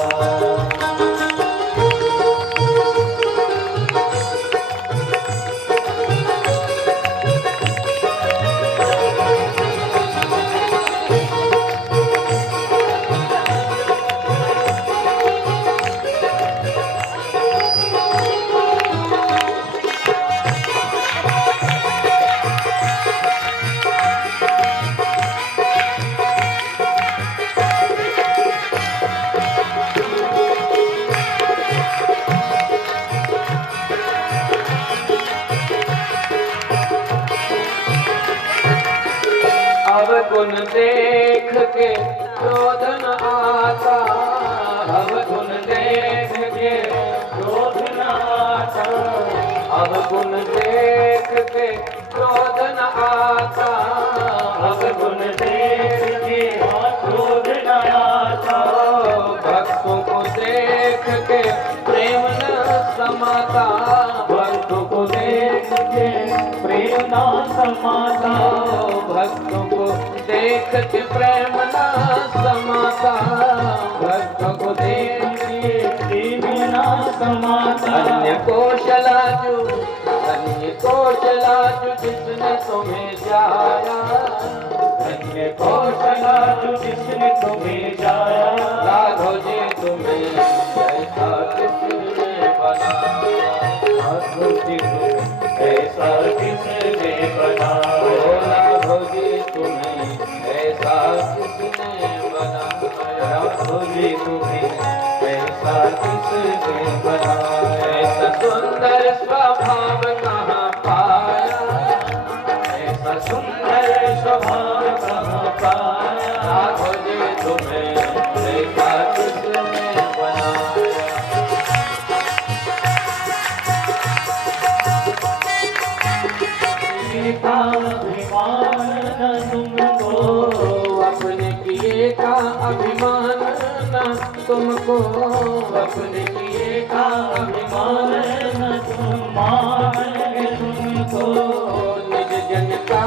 गुण देख के क्रोध न आता, अब गुण देख के क्रोध न आता, अब गुण देख के क्रोध न आता, अब गुण देख के क्रोध न आता। भक्तों को देख के प्रेम न समाता, भक्तों को देख के प्रेम न समाता, भक्तों को देख के प्रेम न समाता, भक्तों को देख के प्रेम न समाता। अन्य कौशलाजु जिसने तुम्हें जाया, अन्य कौशलाजु जिसने तुम्हें जाया, राघव जी तुम्हें ऐसा किसने बनाया, राघव जी तुम्हें ऐसा किसने बनाया। ऐसा सुंदर स्वभाव कहाँ पाया, राघव जी तुम्हें ऐसा किसने बनाया। का अभिमान न तुमको, अपने किए का अभिमान न तुमको, अपने किए का अभिमान न तुम्हारे तुमको, निज जन का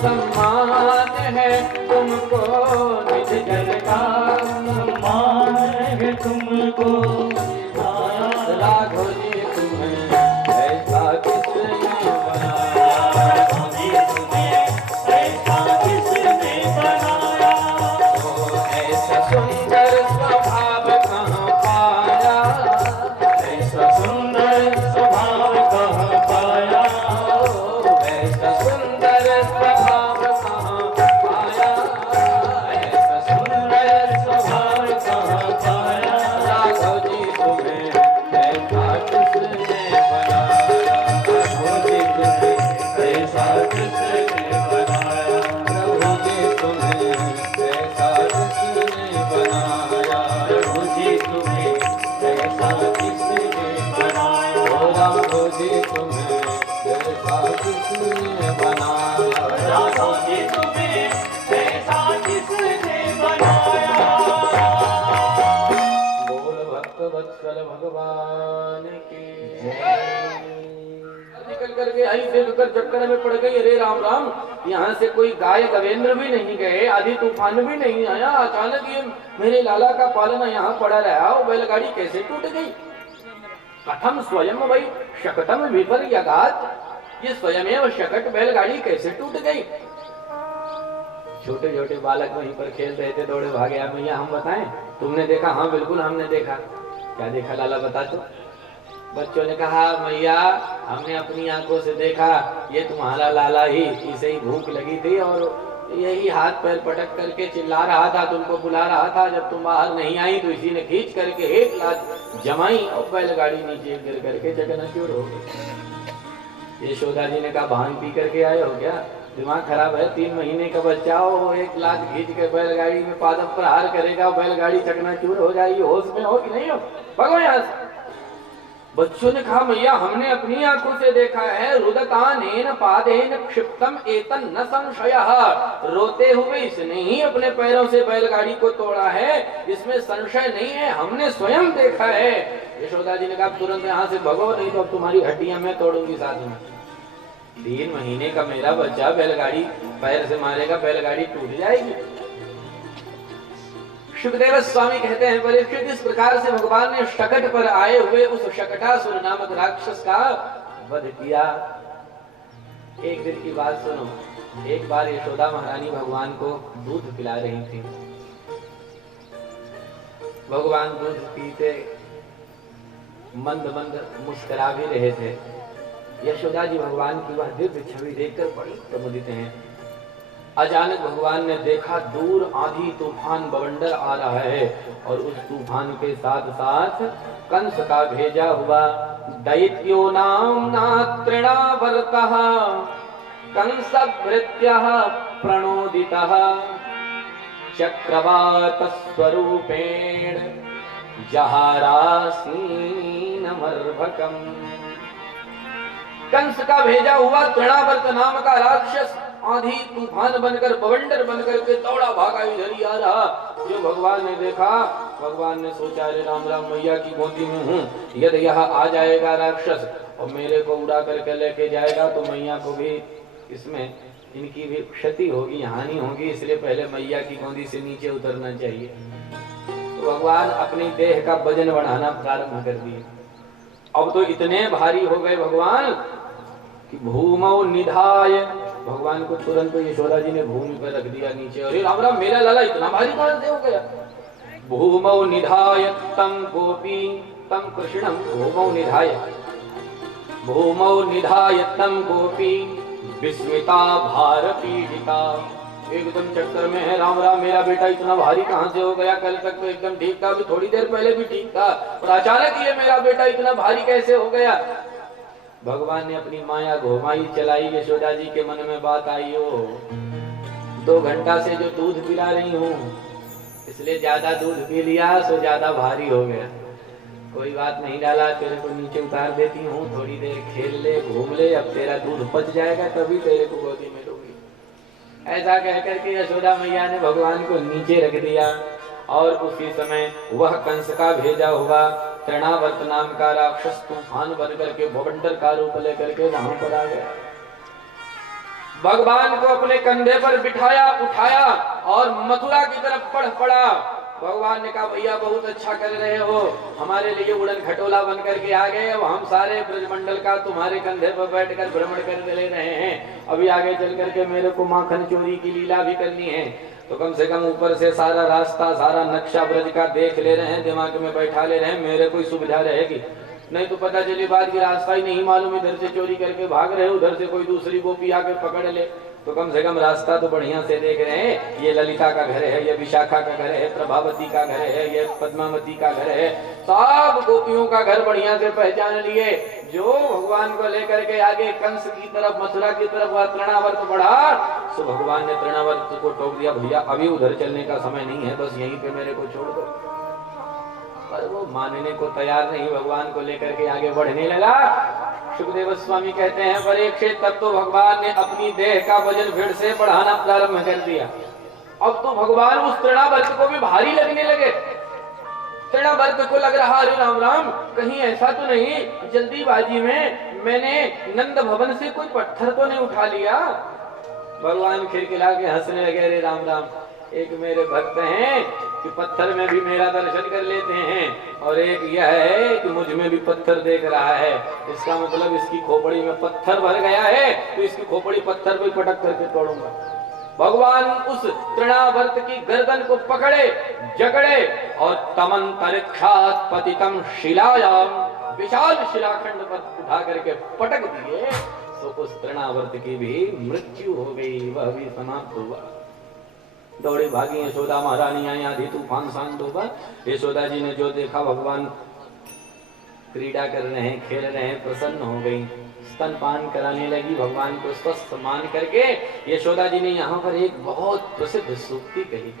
सम्मान है तुमको, निज जन का सम्मान है तुमको। राघव जी तुम्हें ऐसा किसने बनाया, राघव जी तुम्हें ऐसा किसने बनाया, ओ ऐसा सुंदर स्वभाव कहाँ पाया, ऐसा सुंदर स्वभाव कहाँ पाया, ओ ऐसा सुंदर स्वभाव कहाँ पाया, ऐसा सुंदर स्वभाव कहाँ पाया। राघव जी तुम्हें ऐसा किसने बनाया, राघव जी तुम्हें ऐसा किसने बनाया, प्रभु जी तुम्हें ऐसा किसने बनाया, प्रभु जी तुम्हें ऐसा किसने बनाया, ओ राघव जी तुम्हें ऐसा किसने बनाया, राघव जी तुम्हें ऐसा किसने बनाया। बोल भक्त वत्सल भगवान की निकल करके आई फिर चक्कर में पड़ गई। अरे राम राम, यहाँ से कोई गाय गवेंद्र भी नहीं गए, आधी तूफान भी नहीं आया, अचानक ये मेरे लाला का पालना यहाँ पड़ा रहा, वो बैलगाड़ी कैसे टूट गई। कथम स्वयं वही शकटम विपर्यगात, ये स्वयमेव शकट बैलगाड़ी कैसे टूट गई। छोटे छोटे बालक वहीं पर खेल रहे थे, दौड़े भागे, मैया हम बताएं, तुमने देखा? हाँ बिल्कुल हमने देखा। क्या देखा लाला, बता तो। बच्चों ने कहा मैया हमने अपनी आंखों से देखा, ये तुम्हारा लाला ही, इसे ही भूख लगी थी और यही हाथ पैर पटक करके चिल्ला रहा था, तुमको बुला रहा था, जब तुम बाहर नहीं आई तो इसी ने खींच करके एक लात जमाई और बैलगाड़ी नीचे गिर करके चकनाचूर हो गई। यशोदा जी ने कहा भांग पी करके आए हो क्या, दिमाग खराब है, 3 महीने का बच्चा हो, एक लात खींच के बैलगाड़ी में पादप प्रहार करेगा, बैलगाड़ी चकनाचूर हो जाएगी, होश में हो कि नहीं हो, भगो यहाँ से। बच्चों ने कहा मैया हमने अपनी आंखों से देखा है, रुदतानेन पादेन क्षिप्तम एतन न संशयः, रोते हुए इसने ही अपने पैरों से बैलगाड़ी को तोड़ा है, इसमें संशय नहीं है, हमने स्वयं देखा है। यशोदा जी ने कहा तुरंत यहाँ से भगो, नहीं तो अब तुम्हारी हड्डियां मैं तोड़ूंगी साथ में। 3 महीने का मेरा बच्चा बैलगाड़ी पैर से मारेगा, बैलगाड़ी टूट जाएगी। सुखदेव स्वामी कहते हैं परीक्षित, इस प्रकार से भगवान ने शकट पर आए हुए उस शकटासुर नामक राक्षस का वध किया। एक दिन की बात सुनो, एक बार यशोदा महारानी भगवान को दूध पिला रही थी। भगवान दूध पीते मंद मंद मुस्कुरा भी रहे थे। यशोदा जी भगवान की वह दिव्य छवि देखकर बड़ी प्रमुदित हैं। अचानक भगवान ने देखा दूर आंधी तूफान बवंडर आ रहा है और उस तूफान के साथ साथ कंस का भेजा हुआ दैत्यो नाम्ना तृणावर्तः कंस भृत्यः प्रणोदितः चक्रवात स्वरूपेण जहारासीनमर्भकम्। कंस का भेजा हुआ तृणावर्त नाम का राक्षस आंधी तूफान बनकर बवंडर बनकर के दौड़ा भागा इधर ही आ रहा। जो भगवान ने देखा, भगवान ने सोचा अरे राम राम मैया की गोदी में हूँ, यदि यहाँ आ जाएगा राक्षस और मेरे को उड़ा करके लेके जाएगा तो मैया को भी इसमें इनकी भी क्षति होगी, हानि होगी, इसलिए पहले मैया की गोदी से नीचे उतरना चाहिए। तो भगवान अपनी देह का वजन बढ़ाना प्रारंभ कर दिए। अब तो इतने भारी हो गए भगवान कि भूमौ निधाय, भगवान को तुरंत यशोदा जी ने भूमि पर रख दिया नीचे। अरे राम राम मेरा लाला इतना भारी कहां से हो गया। भूमौ निधाय तम गोपी तम कृष्णम, भूमौ निधाय तम गोपी विस्मिता भार पीड़िता। एकदम चक्कर में है, राम राम मेरा बेटा इतना भारी कहां से हो गया, कल तक तो एकदम ठीक था, अभी थोड़ी देर पहले भी ठीक था, और अचानक ये मेरा बेटा इतना भारी कैसे हो गया। भगवान ने अपनी माया घुमाई चलाई, यशोदा जी के मन में बात आई हो 2 घंटा से जो दूध पिला रही हूँ इसलिए ज्यादा दूध पी लिया सो ज्यादा भारी हो गया। कोई बात नहीं डाला, तेरे को नीचे उतार देती हूँ, थोड़ी देर खेल ले घूम ले, अब तेरा दूध पच जाएगा तभी तेरे को गोदी में लूंगी। ऐसा कहकर के यशोदा मैया ने भगवान को नीचे रख दिया और उसी समय वह कंस का भेजा हुआ तृणावर्त नाम का राक्षस तूफान बन करके भवंडर का रूप लेकर के वहां पर आ गया। भगवान को अपने कंधे पर बिठाया उठाया और मथुरा की तरफ पड़ा। भगवान ने कहा भैया बहुत अच्छा कर रहे हो, हमारे लिए उड़न खटोला बन करके आ गए, अब हम सारे ब्रजमंडल का तुम्हारे कंधे पर बैठकर भ्रमण कर ले रहे हैं। अभी आगे चल करके मेरे को माखन चोरी की लीला भी करनी है, तो कम से कम ऊपर से सारा रास्ता सारा नक्शा ब्रज का देख ले रहे हैं, दिमाग में बैठा ले रहे हैं, मेरे कोई सुविधा रहेगी। नहीं तो पता चली बात की रास्ता ही नहीं मालूम, इधर से चोरी करके भाग रहे, उधर से कोई दूसरी गोपी आकर पकड़ ले, तो कम से कम रास्ता तो बढ़िया से देख रहे हैं। ये ललिता का घर है, ये विशाखा का घर है, प्रभावती का घर है, ये पद्मावती का घर है, सब गोपियों का घर बढ़िया से पहचान लिए। जो भगवान को लेकर के आगे कंस की तरफ मथुरा की तरफ वह तृणावर्त बढ़ा, तो भगवान ने तृणावर्त को टोक दिया, भैया अभी उधर चलने का समय नहीं है, बस यहीं पे मेरे को छोड़ दो। पर वो मानने को तैयार नहीं, भगवान को लेकर के आगे बढ़ने लगा। सुखदेव स्वामी कहते हैं परीक्षित तब तो भगवान ने अपनी देह का वजन फिर से बढ़ाना प्रारंभ कर दिया। अब तो भगवान उस तृणावर्त को भी भारी लगने लगे। तृणावर्त को लग रहा अरे राम राम कहीं ऐसा तो नहीं जल्दीबाजी में मैंने नंद भवन से कोई पत्थर तो नहीं उठा लिया। भगवान खिलखिला के हंसने लगे, अरे राम राम एक मेरे भक्त हैं कि पत्थर में भी मेरा दर्शन कर लेते हैं, और एक यह है कि मुझ में भी पत्थर देख रहा है, इसका मतलब इसकी खोपड़ी में पत्थर भर गया है, तो इसकी खोपड़ी पत्थर पे पटक करके तोड़ूंगा। भगवान उस तृणावर्त की गर्दन को पकड़े जकड़े और तमंतरिक्षात् पतितम शिलायाम विशाल शिलाखंड पर उठा करके पटक दिए, तो उस तृणावर्त की भी मृत्यु हो गई, वह भी समाप्त हुआ। दौड़े भागी यशोदा महारानी आई, आधी तूफान शांत होगा। यशोदा जी ने जो देखा भगवान क्रीड़ा कर रहे हैं, खेल रहे हैं, प्रसन्न हो गई, स्तनपान कराने लगी, भगवान को स्वस्थ मान करके। यशोदा जी ने यहाँ पर एक बहुत प्रसिद्ध सूक्ति कही।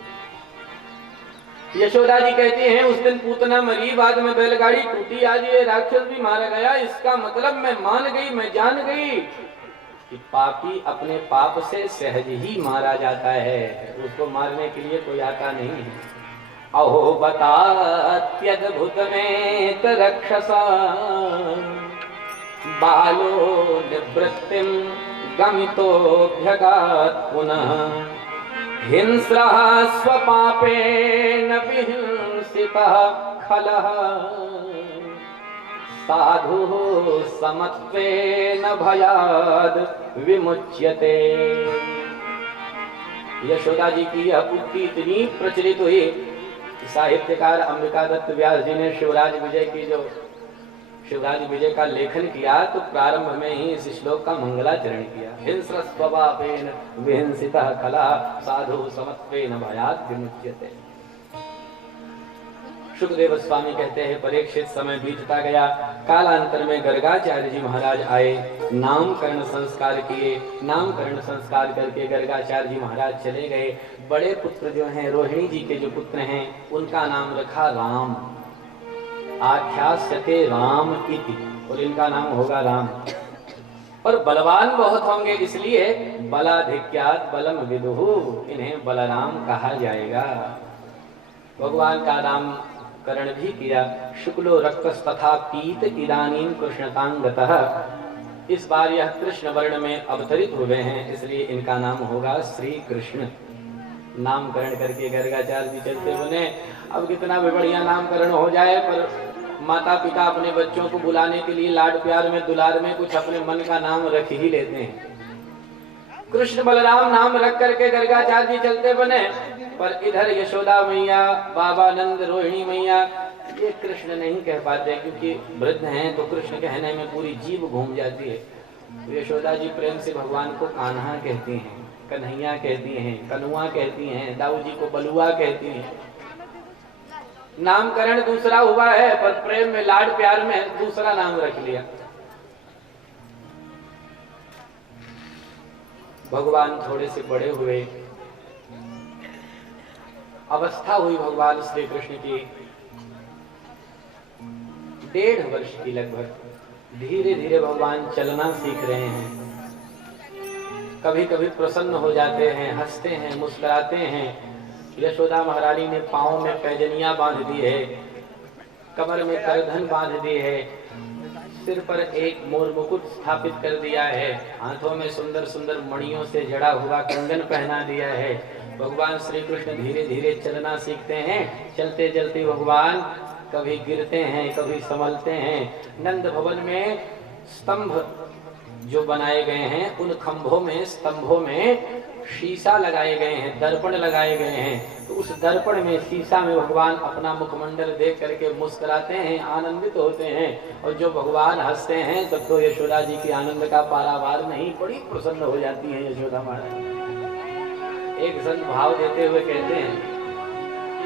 यशोदा जी कहती हैं उस दिन पूतना मरी, बाद में बैलगाड़ी टूटी, आज ये राक्षस भी मारा गया। इसका मतलब मैं मान गई, मैं जान गई कि पापी अपने पाप से सहज ही मारा जाता है, उसको मारने के लिए कोई आता नहीं है। अहो बतात्यद्भुत में रक्षसा बालो निवृत्तिम गमितोऽभ्यगात् पुनः हिंस्रः स्वपापेन विहिंसितः खलः साधु समत्वेन भयाद विमुच्यते। यशोदा जी की यह उक्ति इतनी प्रचलित हुई, साहित्यकार अंबिका दत्त व्यास जी ने शिवराज विजय का लेखन किया, तो प्रारंभ में ही इस श्लोक का मंगलाचरण किया। हिंस्रस्वपापेन विहिंसितः खलः साधु समत्वेन भयाद विमुच्यते। सुखदेव स्वामी कहते हैं परीक्षित समय बीतता गया, कालांतर में गर्गाचार्य जी महाराज आए, नामकरण संस्कार किए, नामकरण संस्कार करके गर्गाचार्य जी महाराज चले गए। बड़े पुत्र जो हैं रोहिणी जी के जो पुत्र हैं उनका नाम रखा राम, आख्यास्यते राम इति, और इनका नाम होगा राम। और बलवान बहुत होंगे इसलिए बलाधिक्यात् बलम विदुः, इन्हें बलराम कहा जाएगा। भगवान का नाम करण भी किया। शुक्लो रक्तस् तथा पीत इदानीं कृष्णतांगतः, इस बार यह कृष्ण वर्ण में अवतरित हुए हैं, इसलिए इनका नाम होगा श्री कृष्ण। नामकरण करके गर्गाचार्य जी चलते बने। अब कितना भी बढ़िया नामकरण हो जाए, पर माता पिता अपने बच्चों को बुलाने के लिए लाड प्यार में दुलार में कुछ अपने मन का नाम रख ही लेते हैं। कृष्ण बलराम नाम रख करके गर्गाचार्य जी चलते बने, पर इधर यशोदा मैया, बाबा नंद, रोहिणी मैया ये कृष्ण नहीं कह पाते, क्योंकि वृद्ध हैं तो कृष्ण कहने में पूरी जीभ घूम जाती है। तो यशोदा जी प्रेम से भगवान को कान्हा कहती हैं, कन्हैया कहती हैं, कनुआ कहती हैं, दाऊ जी को बलुआ कहती हैं। नामकरण दूसरा हुआ है, पर प्रेम में लाड प्यार में दूसरा नाम रख लिया। भगवान थोड़े से बड़े हुए, अवस्था हुई भगवान श्री कृष्ण की 1.5 वर्ष की लगभग। धीरे धीरे भगवान चलना सीख रहे हैं। कभी कभी प्रसन्न हो जाते हैं, हंसते हैं, मुस्कुराते हैं। यशोदा महारानी ने पांव में पैजनियां बांध दी है, कमर में करधन बांध दी है, सिर पर एक मोर मुकुट स्थापित कर दिया है, हाथों में सुंदर सुंदर मणियों से जड़ा हुआ कंगन पहना दिया है। भगवान श्री कृष्ण धीरे धीरे चलना सीखते हैं। चलते चलते भगवान कभी गिरते हैं, कभी संभलते हैं। नंद भवन में स्तंभ जो बनाए गए हैं, उन खंभों में, स्तंभों में शीशा लगाए गए हैं, दर्पण लगाए गए हैं। तो उस दर्पण में, शीशा में भगवान अपना मुखमंडल देख करके मुस्कुराते हैं, आनंदित होते हैं। और जो भगवान हंसते हैं तब तो यशोदा जी की आनंद का पारावार नहीं, बड़ी प्रसन्न हो जाती है यशोदा महारानी। एक संत भाव देते हुए कहते हैं,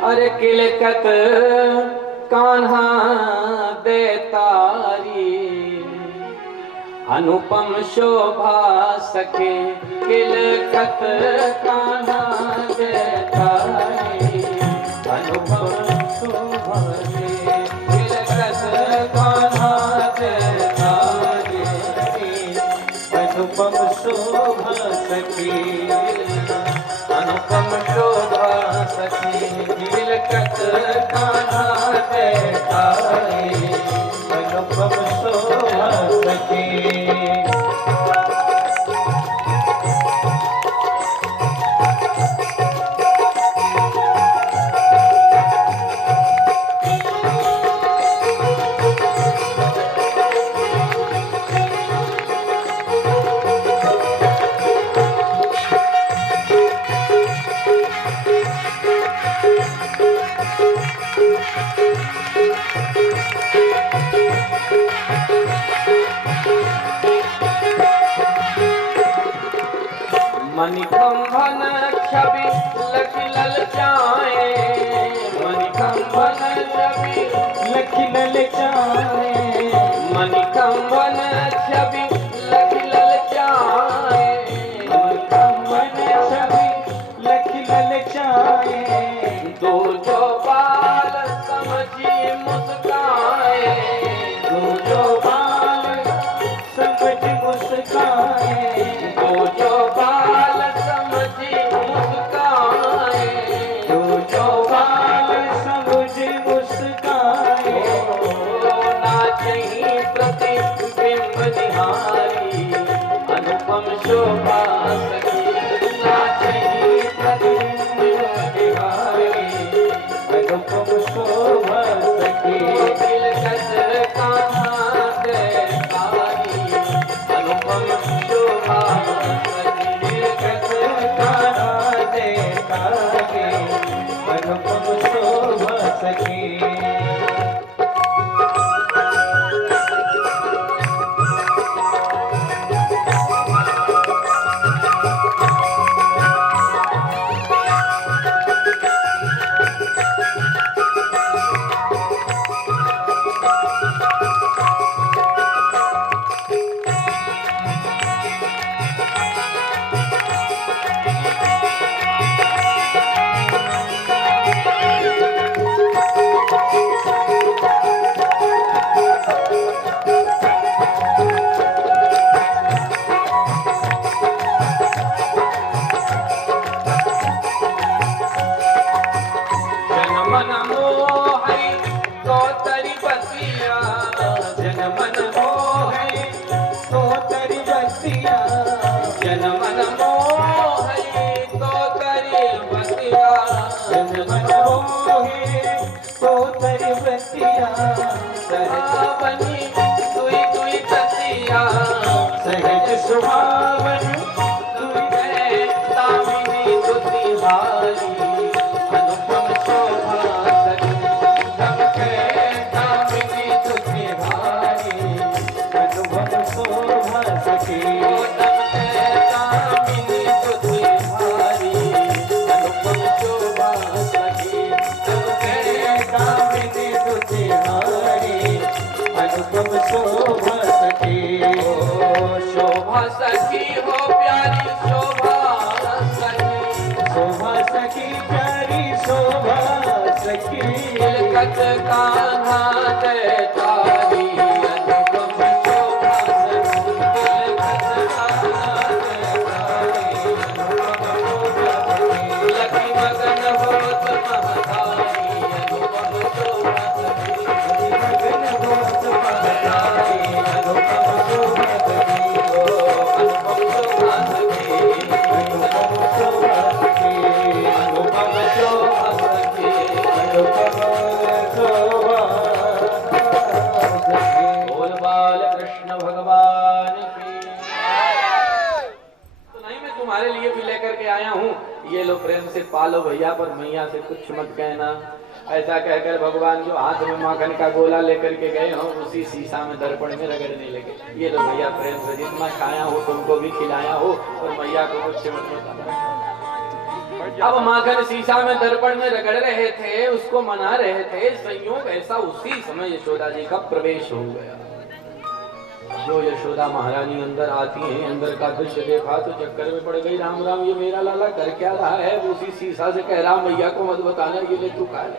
अरे किलकत कान्हा दे तारी, अनुपम शोभा सखे, किलकत कान्हा दे तारी, अनुपम शोभा सखे, किलकत कान्हा दे तारी, अनुपम शोभा सखे, अनुपम शोभा सखे, किलकत कान्हा दे तारी, अनुपम शोभा सखे। मणिकंभन छवि लखि ललचाए, मणिकंभन छवि लखि ललचाए, मणिकंभन छवि लखि ललचाए, मणिकंभन छवि लखि ललचाए। दो जो बाल समझी मुस्काए, दो जो बाल समझ मुस्काए, दो जो बाल समझी मुस्काए, दो जो बाल समझ मुस्काए। नाचही प्रति तुम्हारे लिए भी लेकर के आया हूँ, ये लो प्रेम से पालो भैया, पर मैया से कुछ मत कहना। ऐसा कहकर भगवान जो हाथ में माखन का गोला लेकर के गए हो, उसी शीशा में दर्पण में रगड़ने लगे। ये लो भैया प्रेम से जितना खाया हो तुमको भी खिलाया हो, और मैया को कुछ मत बताना। अब माखन शीशा में दर्पण में रगड़ रहे थे, उसको मना रहे थे, संयोग ऐसा उसी समय यशोदा जी का प्रवेश हो गया। जो यशोदा महारानी अंदर आती हैं, अंदर का दृश्य देखा तो चक्कर में पड़ गई। राम राम, ये मेरा लाला कर क्या रहा है? उसी शीशा से कह रहा मैया को मत बताना, ये ले तू खा ले।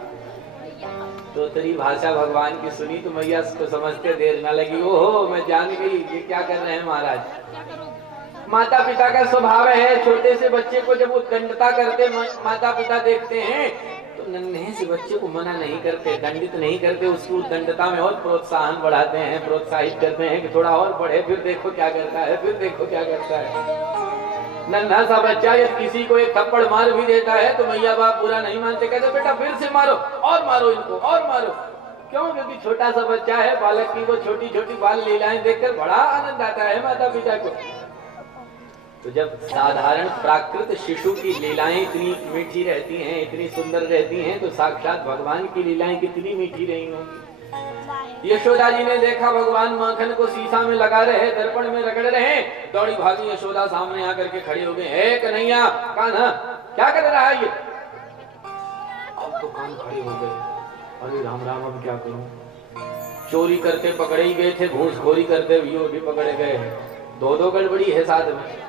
तो तेरी भाषा भगवान की सुनी तो मैया को समझते देर न लगी। ओहो, मैं जान गई ये क्या कर रहे हैं महाराज। माता पिता का स्वभाव है, छोटे से बच्चे को जब उत्कंठता करते माता पिता देखते हैं तो नन्हे से बच्चे को मना नहीं करते, दंडित नहीं करते, उसकी उत्कंठता में और प्रोत्साहन बढ़ाते हैं, प्रोत्साहित करते हैं कि थोड़ा और बढ़े, फिर देखो क्या करता है, फिर देखो क्या करता है। नन्हा सा बच्चा यदि किसी को एक थप्पड़ मार भी देता है तो मैया बाप बुरा नहीं मानते, कहते बेटा फिर से मारो, और मारो इनको, और मारो। क्यों? क्योंकि छोटा सा बच्चा है, बालक की वो छोटी छोटी बाल लीलाएं देखकर बड़ा आनंद आता है माता पिता को। तो जब साधारण प्राकृत शिशु की लीलाएं इतनी मीठी रहती हैं, इतनी सुंदर रहती हैं, तो साक्षात भगवान की लीलाएं कितनी मीठी रही होंगी। यशोदा जी ने देखा भगवान माखन को शीशा में लगा रहे, दर्पण में रगड़ रहे, दौड़ी भागी यशोदा सामने आकर के खड़ी हो गई। हे कन्हैया, कान्हा, क्या कर रहा है ये? अब तो कान खड़े हो गए। अरे राम राम, अब क्या करूं? चोरी करते पकड़े ही गए थे, घूसखोरी करते भी पकड़े गए। दो गड़बड़ी है साथ में।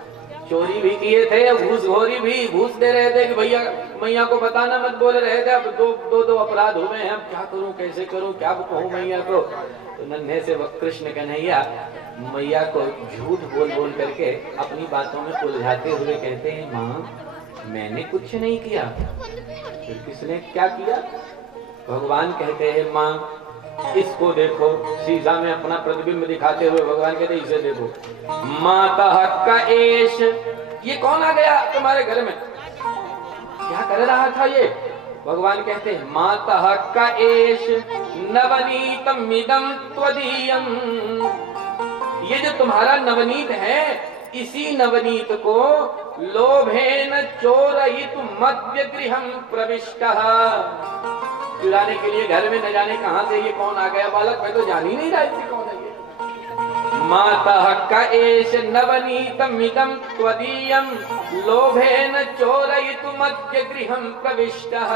चोरी भी किए थे, घूसखोरी भी, घूस दे रहे थे कि भैया मैया को बताना मत बोल रहे थे। अब दो अपराध हुए हैं, अब क्या करूं, कैसे करूं, क्या कहूं मैया को? तो नन्हे से कृष्ण कन्हैया मैया को झूठ बोल बोल करके अपनी बातों में उलझाते हुए कहते हैं, माँ मैंने कुछ नहीं किया। फिर किसने क्या किया? भगवान कहते हैं, माँ इसको देखो। शीशा में अपना प्रतिबिंब दिखाते हुए भगवान कहते इसे देखो। माता का एश, ये कौन आ गया तुम्हारे घर में? क्या कर रहा था ये? भगवान कहते हैं, माता का एश नवनीतम इदम त्वदीयम, ये जो तुम्हारा नवनीत है, इसी नवनीत को लोभेन चोरयितु मध्य गृहं प्रविष्टः, चुराने के लिए घर में न जाने कहां से ये कौन आ गया बालक, मैं तो जान ही नहीं रहा इससे कौन है ये। माता का एष नवनीतमिदं त्वदीयं लोभेन चोरयितु मध्य गृहं प्रविष्टः।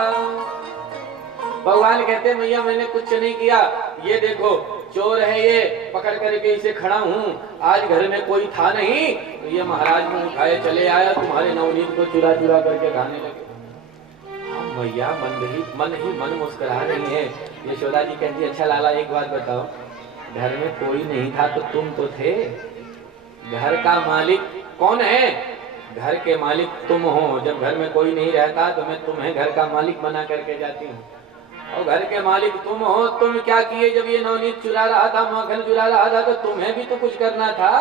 भगवान कहते मैया मैंने कुछ नहीं किया, ये देखो चोर है ये, पकड़ करके इसे खड़ा हूँ। आज घर में कोई था नहीं तो ये महाराज मुंह उठाए चले आया, तुम्हारे नवनीत को चुरा चुरा करके खाने लगे। भैया मन ही मन मुस्कुरा रही है। यशोदा जी कहती अच्छा लाला एक बात बताओ, घर में कोई नहीं था तो तुम तो थे, घर का मालिक कौन है? घर के मालिक तुम हो। जब घर में कोई नहीं रहता तो मैं तुम्हें घर का मालिक बना करके जाती हूँ, और घर के मालिक तुम हो। तुम क्या किए जब ये नवनीत चुरा रहा था, माखन चुरा रहा था, तो तुम्हें भी तो कुछ करना था।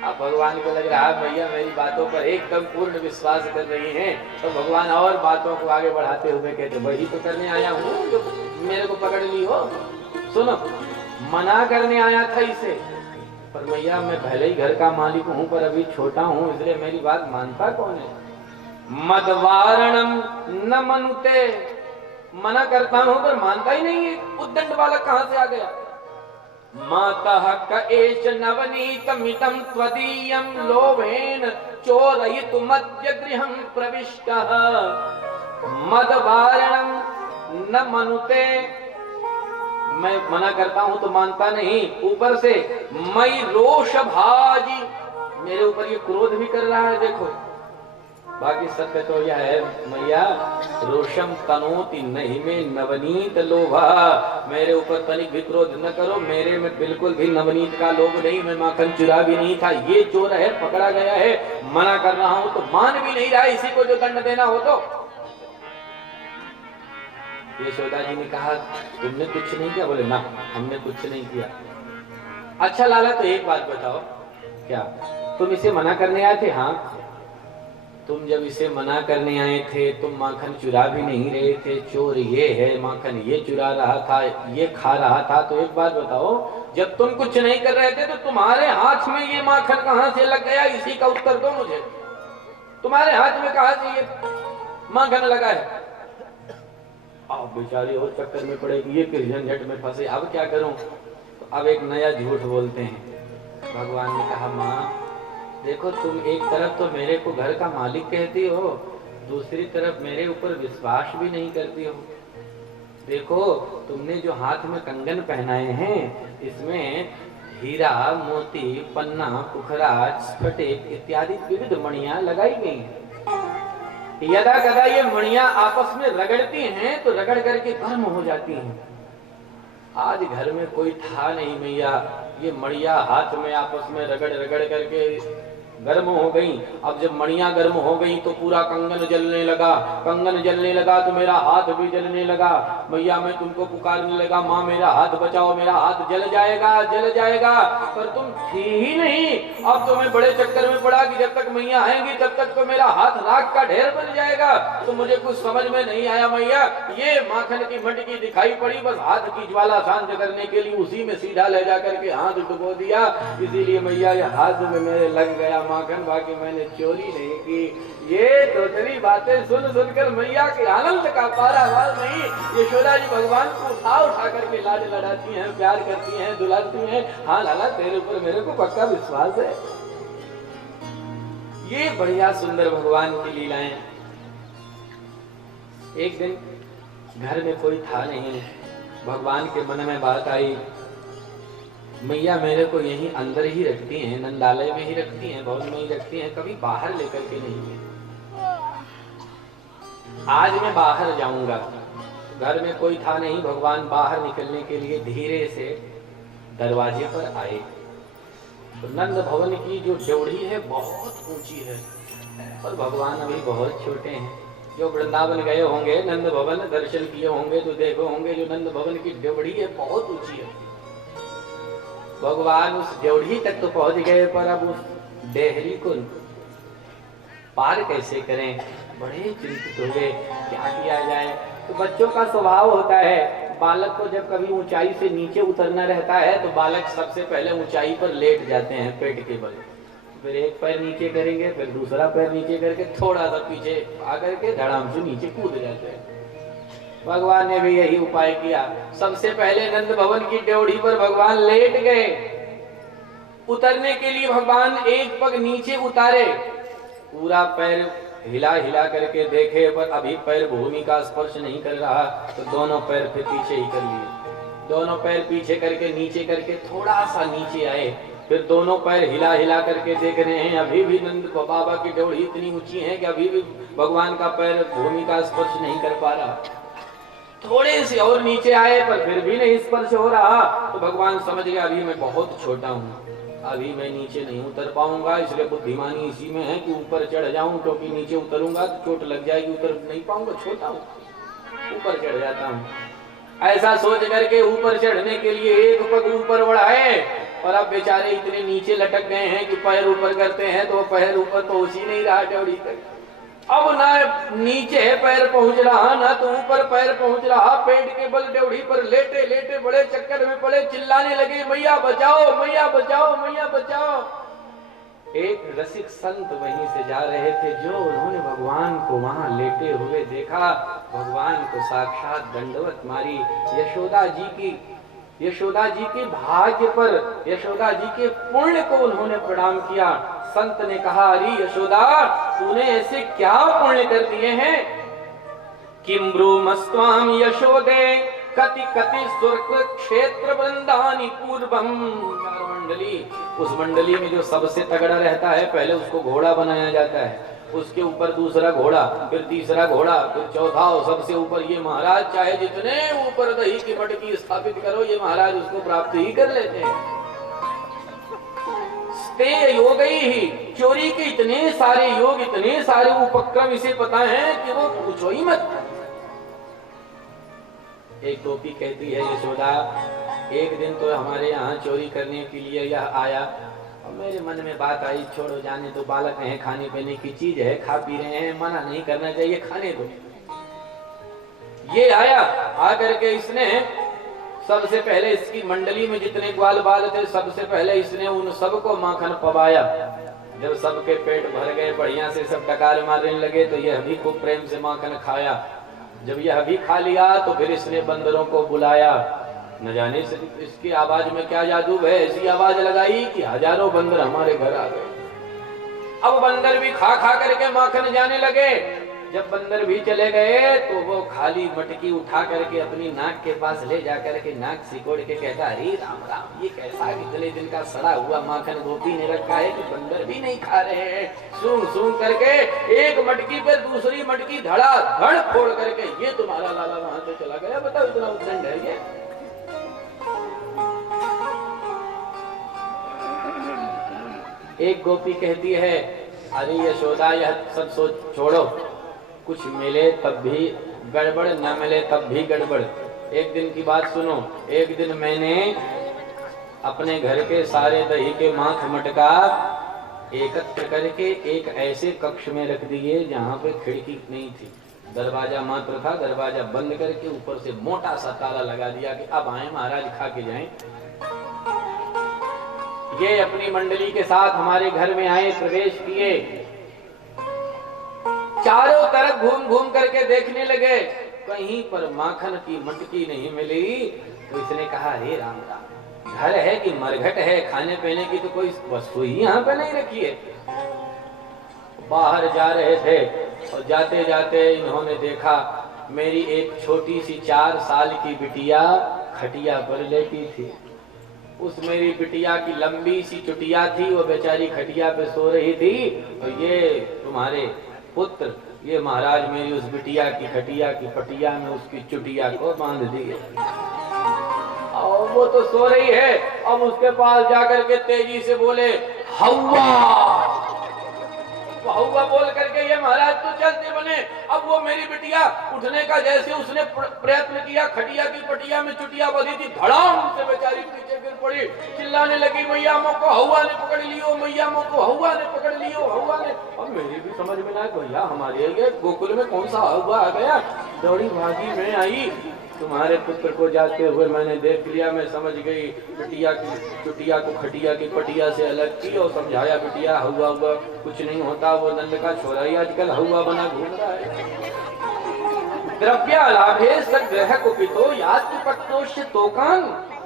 अब भगवान को लग रहा है भैया मेरी बातों पर एकदम पूर्ण विश्वास कर रही हैं, तो भगवान और बातों को आगे बढ़ाते हुए कहते वही तो करने आया हूँ जो मेरे को पकड़ ली हो। सुनो, मना करने आया था इसे, पर भैया मैं पहले ही घर का मालिक हूँ, पर अभी छोटा हूँ, इसलिए मेरी बात मानता कौन है? मदवारणम न मनुते, मना करता हूँ पर मानता ही नहीं है। उद्दंड बालक कहाँ से आ गया? माता का एष नवनीतमिदं त्वदीयं लोभेन चोरयितु मध्य गृहं प्रविष्टः। मदवारणं न मनुते, मैं मना करता हूं तो मानता नहीं, ऊपर से मई रोष भाजी, मेरे ऊपर ये क्रोध भी कर रहा है। देखो बाकी सत्य तो यह है मैया, रोषम तनोति नहीं में नवनीत लोभा, मेरे ऊपर तनिक भी क्रोध न करो, मेरे में बिल्कुल भी नवनीत का लोभ नहीं, मैं माखन चुरा भी नहीं था, ये चोर है पकड़ा गया है, मना कर रहा हूं तो मान भी नहीं रहा, इसी को जो दंड देना हो तो। यशोदा जी ने कहा तुमने कुछ नहीं किया? बोले ना हमने कुछ नहीं किया। अच्छा लाला तो एक बात बताओ, क्या तुम इसे मना करने आए थे? हाँ। तुम जब इसे मना करने आए थे तुम माखन चुरा भी नहीं रहे थे, चोर ये है, माखन ये चुरा रहा था, ये खा रहा था। तो एक बात बताओ, जब तुम कुछ नहीं कर रहे थे तो तुम्हारे हाथ में ये माखन कहां से लग गया? इसी का उत्तर दो मुझे। तुम्हारे हाथ में कहां से ये माखन लगा है? आप बेचारे और चक्कर में पड़े कि ये किस झंझट में फंसे, अब क्या करूं? तो अब एक नया झूठ बोलते हैं। भगवान ने कहा, माँ देखो, तुम एक तरफ तो मेरे को घर का मालिक कहती हो, दूसरी तरफ मेरे ऊपर विश्वास भी नहीं करती हो। देखो, तुमने जो हाथ में कंगन पहनाए हैं इसमें हीरा, मोती, पन्ना, पुखराज, स्फटिक इत्यादि विविध मणियां लगाई गई हैं। यदा कदा ये मणियां आपस में रगड़ती हैं तो रगड़ करके गर्म हो जाती हैं। आज घर में कोई था नहीं मैया, ये मणियां हाथ में आपस में रगड़ रगड़ करके गर्म हो गई। अब जब मणियां गर्म हो गई तो पूरा कंगन जलने लगा। कंगन जलने लगा तो मेरा हाथ भी जलने लगा। मैया मैं तुमको पुकारने लगा, माँ मेरा हाथ बचाओ, मेरा हाथ जल जाएगा, जल जाएगा। पर तुम थी ही नहीं। अब तो मैं बड़े चक्कर में पड़ा कि जब तक मैया आएंगी तब तक तो मेरा हाथ राख का ढेर बन जाएगा। तो मुझे कुछ समझ में नहीं आया मैया, ये माखन की मटकी दिखाई पड़ी, बस हाथ की ज्वाला शांत करने के लिए उसी में सीधा ले जा करके हाथ डुबो दिया। इसीलिए मैया ये हाथ में मेरे लग गया माखन, बाकी मैंने चोरी नहीं की। ये टोटली बातें सुन सुनकर मैया के आनंद का पारावार नहीं। यशोदा जी भगवान को उठा उठा करके लाड लड़ाती हैं, प्यार करती हैं, दुलारती हैं। हाँ लाला, तेरे ऊपर मेरे को पक्का विश्वास है। ये बढ़िया सुंदर भगवान की लीलाएं। एक दिन घर में कोई था नहीं, भगवान के मन में बात आई, मैया मेरे को यहीं अंदर ही रखती हैं, नंदालय में ही रखती हैं, भवन में ही रखती हैं, कभी बाहर लेकर के नहीं। आज मैं बाहर जाऊंगा। घर में कोई था नहीं, भगवान बाहर निकलने के लिए धीरे से दरवाजे पर आए। तो नंद भवन की जो ड्योढ़ी है बहुत ऊंची है और भगवान अभी बहुत छोटे हैं। जो वृंदावन गए होंगे, नंद भवन दर्शन किए होंगे तो देखो होंगे जो नंद भवन की ड्योढ़ी है बहुत ऊंची है। भगवान उस ड्योढ़ी तक तो पहुंच गए, पर अब उस डेहरी को पार कैसे करें? बड़े चिंतित हो गए, क्या किया जाए? तो बच्चों का स्वभाव होता है, बालक को जब कभी ऊंचाई से नीचे उतरना रहता है तो बालक सबसे पहले ऊंचाई पर लेट जाते हैं पेट के बल, फिर एक पैर नीचे करेंगे, फिर दूसरा पैर नीचे करके थोड़ा सा पीछे आकर के धड़ाम से नीचे कूद जाते हैं। भगवान ने भी यही उपाय किया। सबसे पहले नंद भवन की ड्योढ़ी पर भगवान लेट गए। उतरने के लिए भगवान एक पग नीचे उतारे, पूरा पैर हिला हिला करके देखे, पर अभी पैर भूमि का स्पर्श नहीं कर रहा, तो दोनों पैर फिर पीछे ही कर लिए। दोनों पैर पीछे करके नीचे करके थोड़ा सा नीचे आए, फिर दोनों पैर हिला हिला करके देख रहे हैं, अभी भी नंद बाबा की ड्योढ़ी इतनी ऊंची है कि अभी भी भगवान का पैर भूमि का स्पर्श नहीं कर पा रहा। थोड़े से और नीचे आए पर फिर भी नहीं स्पर्श हो रहा, तो भगवान समझ गया अभी मैं बहुत छोटा हूँ, अभी मैं नीचे नहीं उतर पाऊंगा। इसलिए बुद्धिमानी इसी में है कि ऊपर चढ़ जाऊं, क्योंकि नीचे उतरूंगा तो चोट लग जाएगी, उतर नहीं पाऊंगा, छोटा हूँ, ऊपर चढ़ जाता हूँ। ऐसा सोच करके ऊपर चढ़ने के लिए एक पग ऊपर बढ़ाए, और अब बेचारे इतने नीचे लटक गए हैं कि पैर ऊपर करते हैं तो पैर ऊपर पहुंच ही नहीं रहा ड्योढ़ी तक। अब ना नीचे पैर पहुंच रहा ना तो ऊपर पैर पहुंच रहा, पेट के बल ड्योढ़ी पर लेटे लेटे बड़े चक्कर में पड़े, चिल्लाने लगे मैया बचाओ, मैया बचाओ, मैया बचाओ। एक रसिक संत वहीं से जा रहे थे, जो उन्होंने भगवान को वहां लेटे हुए देखा, भगवान को साक्षात दंडवत मारी। यशोदा जी के भाग्य पर, यशोदा जी के पुण्य को उन्होंने प्रणाम किया। संत ने कहा, अरे यशोदा तूने ऐसे क्या पुण्य कर दिए हैं? किम ब्रूमस्त्वाम यशोदे कति कति स्वर्ग क्षेत्र वृंदानी पूर्वम। मंडली, उस मंडली में जो सबसे तगड़ा रहता है पहले उसको घोड़ा बनाया जाता है, उसके ऊपर दूसरा घोड़ा, फिर तीसरा घोड़ा, फिर चौथा, और सबसे ऊपर ये महाराज चाहे जितने ऊपर दही की मटकी स्थापित करो, ये महाराज उसको प्राप्त ही कर लेते हैं। स्ते योग ही, चोरी के इतने सारे योग, इतने सारे उपक्रम इसे पता है कि वो पूछो ही मत। एक गोपी कहती है, यशोदा एक दिन तो हमारे यहाँ चोरी करने के लिए यह आया और मेरे मन में बात आई, छोड़ो जाने तो, बालक हैं, खाने पीने की चीज है, खा पी रहे हैं, मना नहीं करना चाहिए, खाने दो। ये आया, आकर के इसने सबसे पहले इसकी मंडली में जितने ग्वाल बाल थे सबसे पहले इसने उन सबको माखन पवाया। जब सबके पेट भर गए, बढ़िया से सब डकार मारने लगे, तो यह भी खूब प्रेम से माखन खाया। जब यह भी खा लिया तो फिर इसने बंदरों को बुलाया। न जाने से इसकी आवाज में क्या जादू है, ऐसी आवाज लगाई कि हजारों बंदर हमारे घर आ गए। अब बंदर भी खा खा करके माखन जाने लगे। जब बंदर भी चले गए तो वो खाली मटकी उठा करके अपनी नाक के पास ले जा करके नाक सिकोड़ के कहता, अरे राम राम, ये कैसा कितने दिन का सड़ा हुआ माखन गोपी ने रखा है कि बंदर भी नहीं खा रहे हैं। सूंघ सूंघ करके एक मटकी पे दूसरी मटकी धड़ा धड़ फोड़ करके ये तुम्हारा लाला वहां से चला गया। बताओ इतना उद्दंड है ये। एक गोपी कहती है, अरे यशोदा यह सब सोच छोड़ो, कुछ मिले तब भी गड़बड़, न मिले तब भी गड़बड़। एक दिन की बात सुनो। एक दिन मैंने अपने घर के सारे दही के माथ मटका एकत्र करके एक ऐसे कक्ष में रख दिए जहाँ पे खिड़की नहीं थी, दरवाजा मात्र था। दरवाजा बंद करके ऊपर से मोटा सा ताला लगा दिया कि अब आए महाराज, खा के जाएं। ये अपनी मंडली के साथ हमारे घर में आए, प्रवेश किए। चारों तरफ घूम घूम करके देखने लगे, कहीं पर माखन की मटकी नहीं मिली। तो इसने कहा, हे राम राम, घर है कि मरघट है, खाने पीने की तो कोई वस्तु ही यहाँ पे नहीं रखी है। बाहर जा रहे थे और जाते जाते इन्होंने देखा मेरी एक छोटी सी 4 साल की बिटिया खटिया पर लेटी थी। उस मेरी बिटिया की लंबी सी चुटिया थी, वो बेचारी खटिया पे सो रही थी। और ये तुम्हारे पुत्र, ये महाराज मेरी उस बिटिया की खटिया की पटिया में उसकी चुटिया को बांध दिए और वो तो सो रही है। अब उसके पास जाकर के तेजी से बोले, हौवा। हौवा बोल करके ये महाराज तो चलते बने। अब वो मेरी बिटिया उठने का जैसे उसने प्रयत्न किया, खटिया की पटिया में चुटिया बंधी थी, धड़ाम से बेचारी पीछे गिर पड़ी, चिल्लाने लगी, मैया मो को हौवा ने पकड़ लियो, मैया मो को हौवा ने पकड़ लियो, हौवा ने। अब मेरी भी समझ में ना, भैया हमारे ये गोकुल में कौन सा हौवा आ गया। दौड़ी भागी में आई, तुम्हारे पुत्र को जाते हुए मैंने देख लिया। मैं समझ गई, बिटिया की चुटिया को खटिया की पटिया से अलग की और समझाया, बिटिया हौवा हुआ कुछ नहीं होता, वो नंद का छोरा ही आजकल हौवा बना घूम रहा है। द्रव्य लाभे सग्रह कुपितो याति पत्तोष्य तोकान।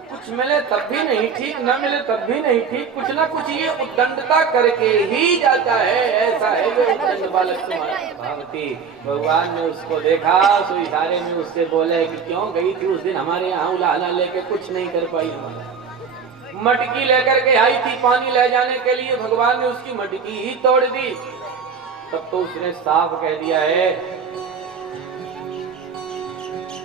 कुछ मिले तब भी नहीं ठीक, न मिले तब भी नहीं ठीक, कुछ ना कुछ ये उद्दंडता करके ही जाता है। ऐसा है ये उद्दंड बालक तुम्हारा। भावती भगवान ने उसको देखा, सो इशारे में उससे बोले कि क्यों गई थी उस दिन हमारे यहाँ उलाहना लेके, कुछ नहीं कर पाई। मटकी लेकर के आई थी पानी ले जाने के लिए, भगवान ने उसकी मटकी ही तोड़ दी। तब तो उसने साफ कह दिया है,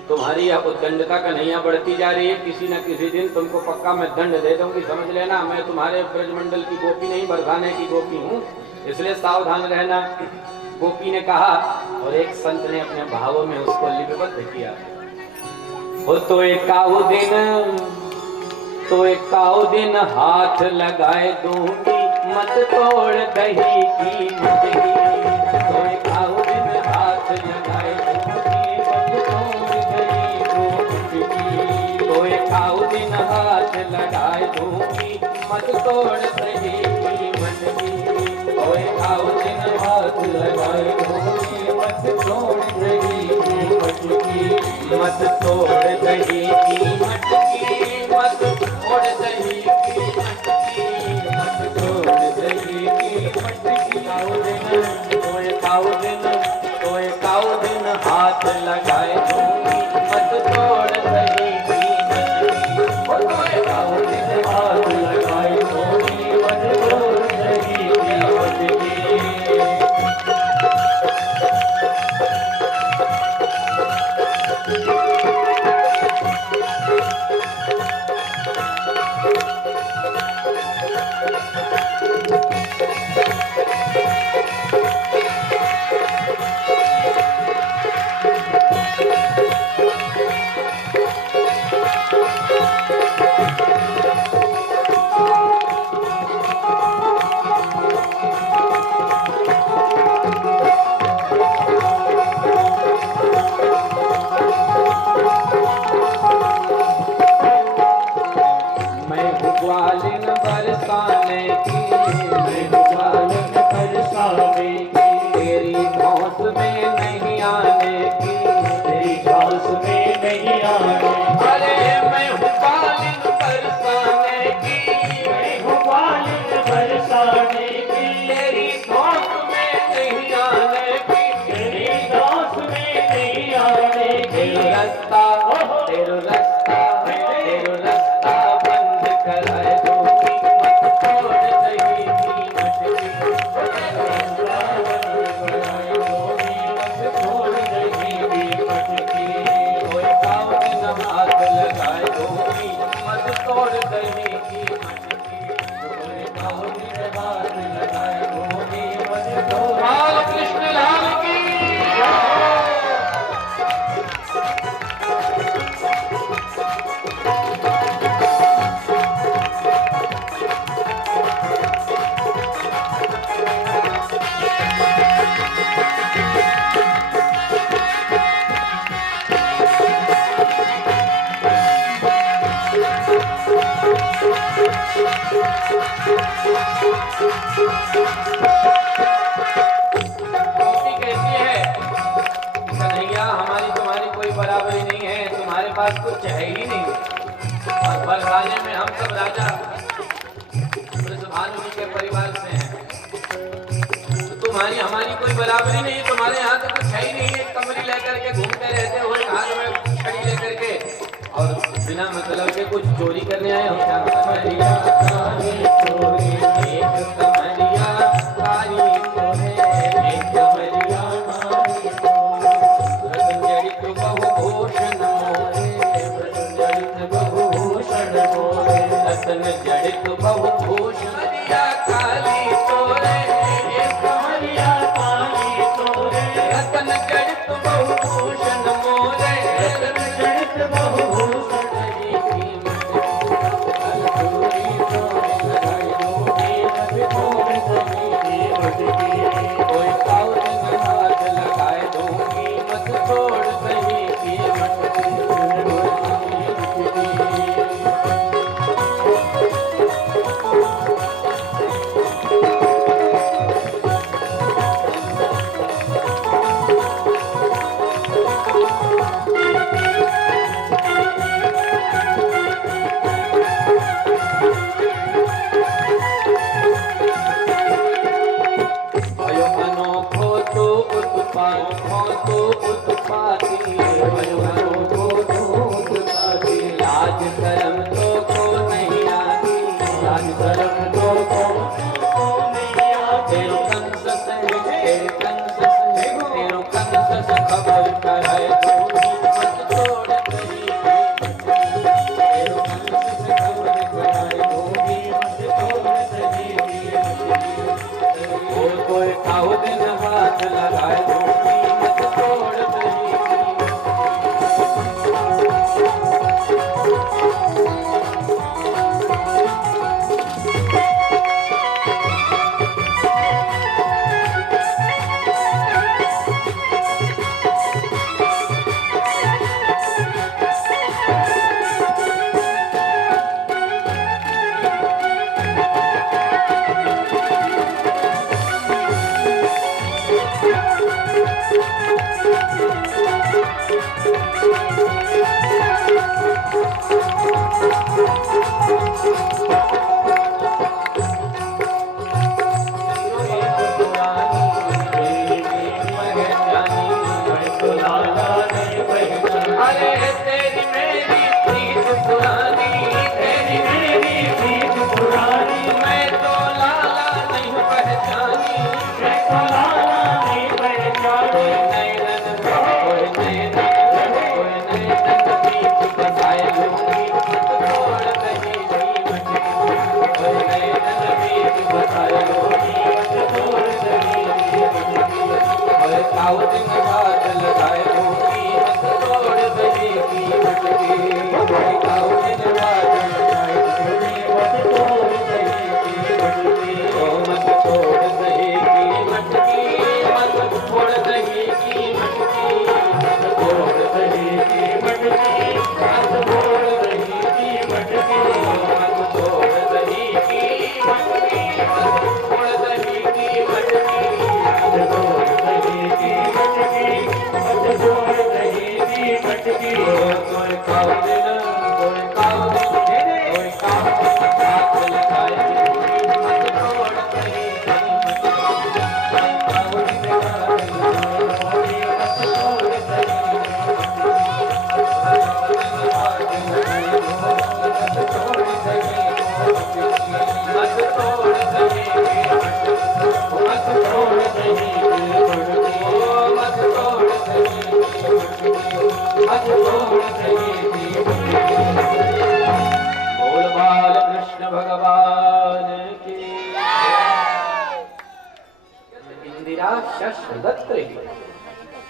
तुम्हारी यह उद्दंडता कन्हैया बढ़ती जा रही है, किसी न किसी दिन तुमको पक्का मैं दंड दे दूंगी, समझ लेना। मैं तुम्हारे ब्रजमंडल की गोपी नहीं, बरसाने की गोपी हूँ, इसलिए सावधान रहना। गोपी ने कहा और एक संत ने अपने भावों में उसको लिपिबद्ध किया। हो तो एकाओ दिन हाथ लगाए दूंगी, मत तोड़ दही की मटकी। तो एकाओ दिन हाथ लगाए दूंगी, मत तोड़ दही की मटकी। तो एकाओ दिन हाथ लगाए दूंगी, मत तोड़ दही की मटकी। तो एकाओ दिन हाथ लगाए दूंगी, मत तोड़ दही की मटकी। मत तोड़ दही की मटकी, मत तोड़ दही की मटकी, मत तोड़ दही की मटकी। तो एकाओ दिन हाथ लगाए दूंगी, मत तोड़ दही की मटकी। तो एकाओ दिन हाथ लगाए दूंगी, मत तोड़ दही की मटकी। पास कुछ है ही नहीं। और बरसाने में हम सब राजा वृषभानु जी के परिवार से हैं, तो तुम्हारी हमारी कोई बराबरी नहीं। तुम्हारे यहाँ तो कुछ है ही नहीं, एक कमरी लेकर के घूमते रहते हो, हाथ में छड़ी लेकर के, और बिना मतलब के कुछ चोरी करने आए हो क्या? कमरिया काली चोरी, एक कमरिया काली चोरी, एक कमरिया काली चोरी, रतन जड़ित बहुभूषण मोरे, रतन जड़ित बहुभूषण मोरे, रतन जड़ित बहुभूषण काली चोरे, एक कमरिया काली चोरे, रतन जड़ित बहुभूषण मोरे, रतन जड़ित बहुभूषण कोई पाँव में हाथ लगाए दो कीमत छोड़ सही कीमत लाज शर्म तो को नहीं आती, लाज शर्म तो को नहीं आती। तेरो कंस से, तेरे कंस से, तेरो कंस से खबर कराए दो मत छोड़ कहीं, तेरो कंस से खबर कराए दो मत छोड़ कहीं। कोई खाओ दिन हाथ लगाए दो मत छोड़ कहीं।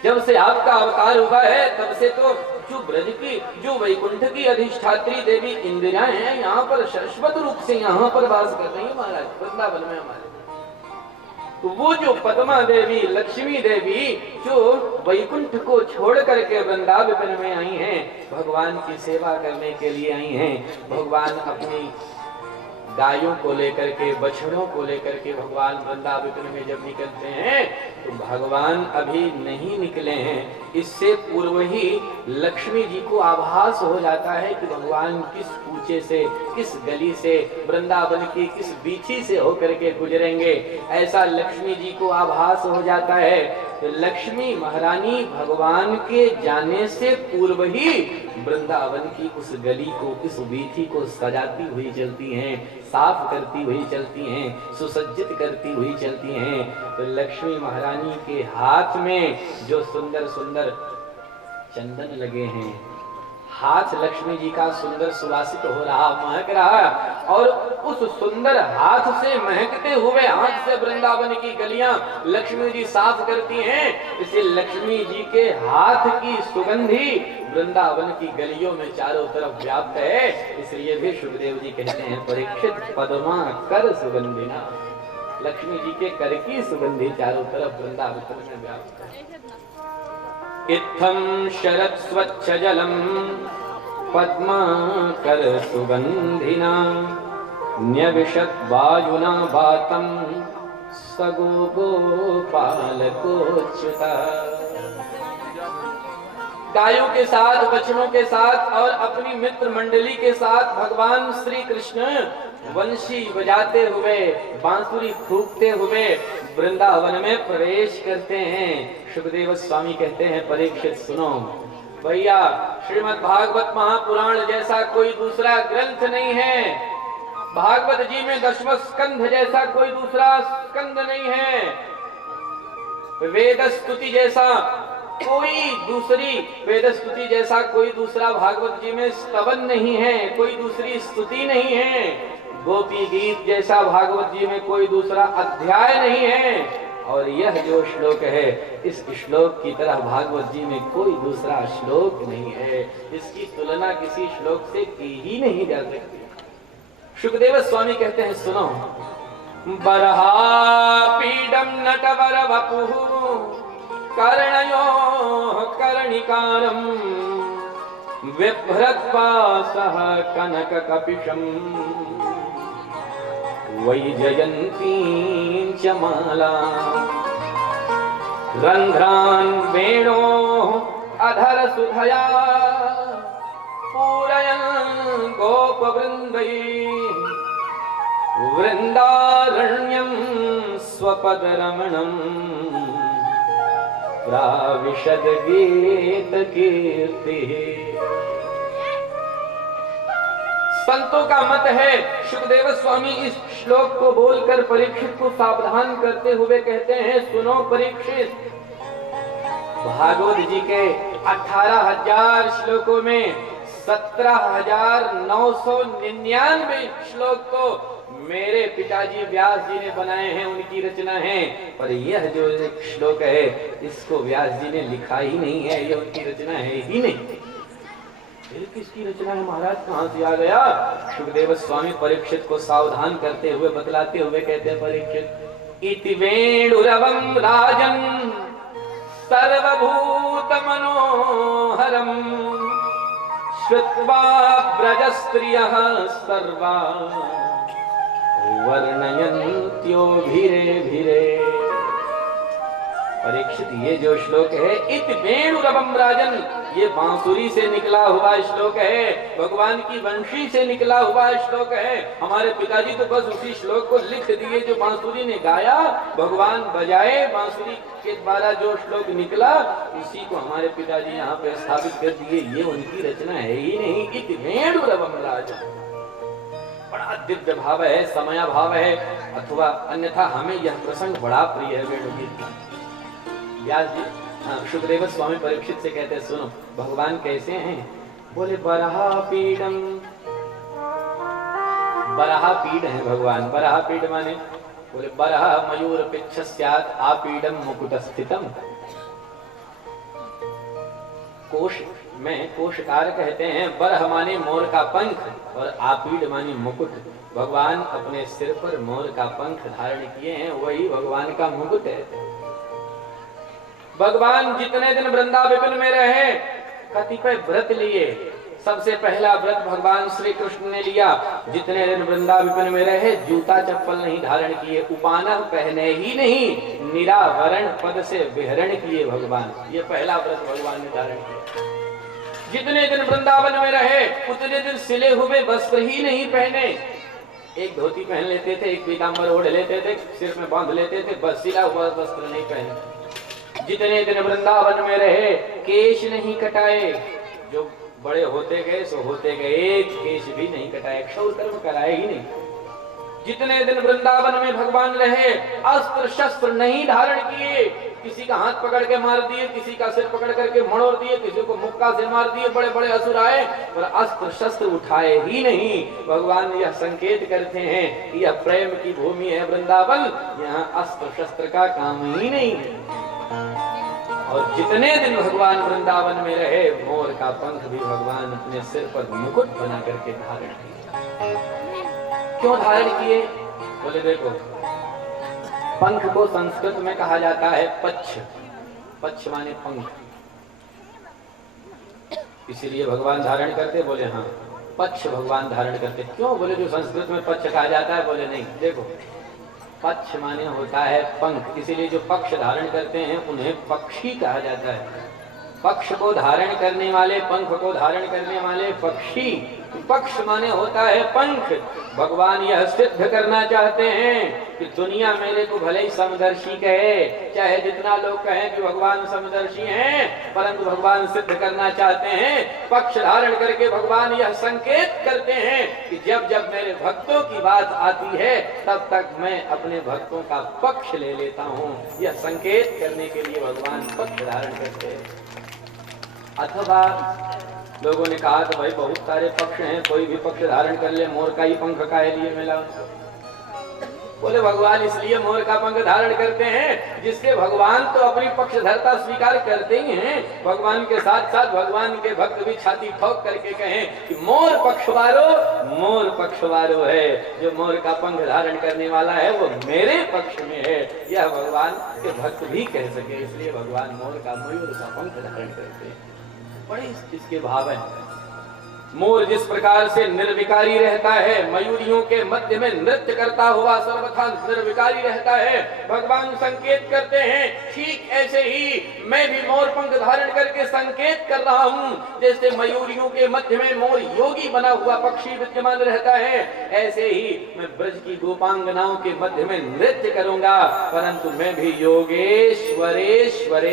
जब से आपका अवतार हुआ है तब से तो जो ब्रज की, जो वैकुंठ की अधिष्ठात्री देवी इंदिरा हैं, यहाँ पर शाश्वत रूप से यहाँ पर वास कर रही है महाराज, वृंदावन में हमारे। तो वो जो पद्मा देवी, लक्ष्मी देवी, जो वैकुंठ को छोड़ करके वृंदावन में आई हैं, भगवान की सेवा करने के लिए आई हैं। भगवान अपनी गायों को लेकर के, बछड़ों को लेकर के भगवान वृंदावन में जब निकलते हैं तो भगवान अभी नहीं निकले हैं, इससे पूर्व ही लक्ष्मी जी को आभास हो जाता है कि भगवान किस कूचे से, किस गली से, वृंदावन की किस बीथी से होकर के गुजरेंगे, ऐसा लक्ष्मी जी को आभास हो जाता है। तो लक्ष्मी महारानी भगवान के जाने से पूर्व ही वृंदावन की उस गली को, इस बीथी को सजाती हुई चलती हैं, साफ करती हुई चलती हैं, सुसज्जित करती हुई चलती हैं। तो लक्ष्मी महारानी के हाथ में जो सुंदर सुंदर चंदन लगे हैं, हाथ लक्ष्मी जी का सुंदर सुवासित हो रहा, महक रहा, और उस सुंदर हाथ से महकते हुए हाथ से वृंदावन की गलियां लक्ष्मी जी साफ करती हैं। इसलिए लक्ष्मी जी के हाथ की सुगंधी वृंदावन की गलियों में चारों तरफ व्याप्त है। इसलिए भी सुखदेव जी कहते हैं, परीक्षित पद्मा कर सुगंधिना, लक्ष्मी जी के कर की सुगंधी चारों तरफ वृंदावन में व्याप्त है। इत्थं शरत् स्वच्छ जलम पद्माकर सुगंधिना, न्यविशत् वायुना वातम सगो गोपाल कोच्युता। गायों के साथ, बछड़ों के साथ और अपनी मित्र मंडली के साथ भगवान श्री कृष्ण वंशी बजाते हुए, बांसुरी फूंकते हुए वृंदावन में प्रवेश करते हैं। सुखदेव स्वामी कहते हैं, परीक्षित सुनो भैया, श्रीमद् भागवत महापुराण जैसा कोई दूसरा ग्रंथ नहीं है। भागवत जी में 10वां स्कंध जैसा कोई दूसरा स्कंध नहीं है। वेद स्तुति जैसा कोई दूसरी, वेद स्तुति जैसा कोई दूसरा भागवत जी में स्तवन नहीं है, कोई दूसरी स्तुति नहीं है। गोपी गीत जैसा भागवत जी में कोई दूसरा अध्याय नहीं है। और यह जो श्लोक है, इस श्लोक की तरह भागवत जी में कोई दूसरा श्लोक नहीं है। इसकी तुलना किसी श्लोक से की ही नहीं जा सकती। सुखदेव स्वामी कहते हैं, सुनो, बरहा पीडम नटवर वपुः कर्णयो कर्णिकारम बिभ्रत्वासः कनक कपिशम वैजयन्ती च माला रंध्रान् वेणो अधर सुधया पूरयन् गोपवृन्दै वृन्दारण्यं स्वपदरमणम् प्राविशद गीत कीर्तिः। संतों का मत है, सुखदेव स्वामी इस श्लोक को बोलकर परीक्षित को सावधान करते हुए कहते हैं, सुनो परीक्षित, भागवत जी के 18,000 श्लोकों में 17,999 श्लोक तो मेरे पिताजी व्यास जी ने बनाए हैं, उनकी रचना है। पर यह जो एक श्लोक है, इसको व्यास जी ने लिखा ही नहीं है, ये उनकी रचना है ही नहीं। फिर किसकी रचना है महाराज, कहां से आ गया? सुखदेव स्वामी परीक्षित को सावधान करते हुए, बतलाते हुए कहते हैं, परीक्षित, इति वेणुरवं राजन् सर्वभूत मनोहरम श्रुत्वा ब्रजस्त्रियः सर्वा वर्णयन्त्यो भिरे भिरे। परीक्षित, ये जो श्लोक है, इत वेणुरवं राजन, ये बांसुरी से निकला हुआ श्लोक है, भगवान की वंशी से निकला हुआ श्लोक है। हमारे पिताजी तो बस उसी श्लोक को लिख दिए जो बांसुरी ने गाया, भगवान बजाए, बांसुरी के द्वारा जो श्लोक निकला उसी को हमारे पिताजी यहाँ पे स्थापित कर दिए। ये उनकी रचना है ही नहीं। इत वेणुरवं राजन, बड़ा दिव्य भाव है, समया भाव है, अथवा अन्यथा हमें यह प्रसंग बड़ा प्रिय है वेणुगीत का। व्यास जी सुखदेव स्वामी परीक्षित से कहते हैं, सुनो भगवान कैसे हैं? बोले बरहा पीडम, बरहा पीड है भगवान। बरहा पीड माने, बोले बरहा मयूर पिच्छस्यात् आपीडम मुकुट स्थितम। कोश में कोशकार कहते हैं, बरह माने मोर का पंख और आपीड माने मुकुट। भगवान अपने सिर पर मोर का पंख धारण किए हैं, वही भगवान का मुकुट है। भगवान जितने दिन वृंदावन में रहे, कतिपय व्रत लिए, सबसे पहला व्रत भगवान श्री कृष्ण ने लिया। जितने दिन वृंदावन में रहे जूता चप्पल नहीं धारण किए, उपानह पहने ही नहीं, निरावरण पद से विहरण किए भगवान। ये पहला व्रत भगवान ने धारण किया। जितने दिन वृंदावन में रहे उतने दिन सिले हुए वस्त्र ही नहीं पहने। एक धोती पहन लेते थे, एक पीतांबर ओढ़ लेते थे, सिर में बांध लेते थे, बस सिला हुआ वस्त्र नहीं पहने। जितने दिन वृंदावन में रहे केश नहीं कटाए, जो बड़े होते गए सो होते गए, एक केश भी नहीं कटाए, क्षौर कर्म कराए ही नहीं। जितने दिन वृंदावन में भगवान रहे अस्त्र शस्त्र नहीं धारण किए, किसी का हाथ पकड़ के मार दिए, किसी का सिर पकड़ करके मड़ोड़ दिए, किसी को मुक्का से मार दिए, बड़े बड़े असुर आए पर अस्त्र शस्त्र उठाए ही नहीं। भगवान यह संकेत करते हैं यह प्रेम की भूमि है वृंदावन, यहाँ अस्त्र शस्त्र का काम ही नहीं है। और जितने दिन भगवान वृंदावन में रहे मोर का पंख भी भगवान अपने सिर पर मुकुट बना करके धारण किए। क्यों धारण किए? बोले देखो, पंख को संस्कृत में कहा जाता है पक्ष। पक्ष माने पंख, इसीलिए भगवान धारण करते। बोले हाँ, पक्ष भगवान धारण करते। क्यों? बोले जो संस्कृत में पक्ष कहा जाता है। बोले नहीं, देखो पक्ष माने होता है पंख, इसीलिए जो पक्ष धारण करते हैं उन्हें पक्षी कहा जाता है। पक्ष को धारण करने वाले, पंख को धारण करने वाले पक्षी। पक्ष माने होता है पंख। भगवान यह सिद्ध करना चाहते हैं कि दुनिया मेरे को भले ही समदर्शी कहे, चाहे जितना लोग कहें कि भगवान समदर्शी हैं, परंतु भगवान सिद्ध करना चाहते हैं। पक्ष धारण करके भगवान यह संकेत करते हैं कि जब जब मेरे भक्तों की बात आती है तब तक मैं अपने भक्तों का पक्ष ले लेता हूँ। यह संकेत करने के लिए भगवान पक्ष धारण करते हैं। अथवा लोगों ने कहा तो भाई बहुत सारे पक्ष हैं, कोई भी पक्ष धारण कर ले, मोर का ही पंख काहे लिए मिला उनको? बोले भगवान इसलिए मोर का पंख धारण करते हैं जिससे भगवान तो अपनी पक्षधरता स्वीकार करते ही हैं, भगवान के साथ साथ भगवान के भक्त भी छाती ठोक करके कहें कि मोर पक्षवारो है। जो मोर का पंख धारण करने वाला है वो मेरे पक्ष में है, यह भगवान के भक्त भी कह सके, इसलिए भगवान मोर का मयूर का पंख धारण करते हैं। बड़े इसके भाव है। मोर जिस प्रकार से निर्विकारी रहता है, मयूरियों के मध्य में नृत्य करता हुआ सर्वथा निर्विकारी रहता है, भगवान संकेत करते हैं ठीक ऐसे ही मैं भी मोर पंख धारण करके संकेत कर रहा हूँ। जैसे मयूरियों के मध्य में मोर योगी बना हुआ पक्षी विद्यमान रहता है, ऐसे ही मैं ब्रज की गोपांगनाओं के मध्य में नृत्य करूंगा, परंतु मैं भी योगेश्वरेश्वर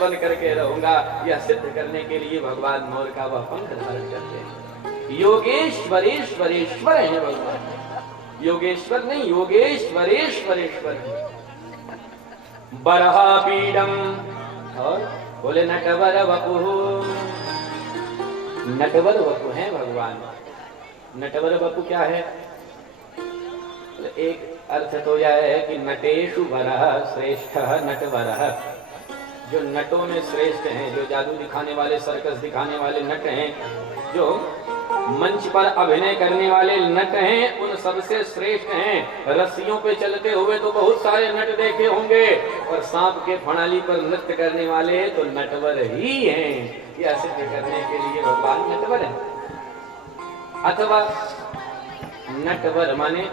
बन करके रहूंगा। यह सिद्ध करने के लिए भगवान मोर का वह पंख धारण करते हैं। योगेश्वरेश्वरेश्वर है भगवान, योगेश्वर नहीं, योगेश्वरेश्वरेश्वर। बरहा पीडम, और बोले नटवर वपु। नटवर वपु है भगवान। नटवर वपु क्या है? एक अर्थ तो यह है कि नटेषु वरः श्रेष्ठः नटवरः। जो नटों में श्रेष्ठ हैं, जो जादू दिखाने वाले, सर्कस दिखाने वाले नट हैं, जो मंच पर अभिनय करने वाले नट हैं, उन सबसे श्रेष्ठ हैं। रस्सियों पे चलते हुए तो बहुत सारे नट देखे होंगे, और सांप के फणाली पर नृत्य करने वाले तो नटवर ही हैं। यह सिद्ध करने के लिए भगवान नटवर है। अथवा नटवर माने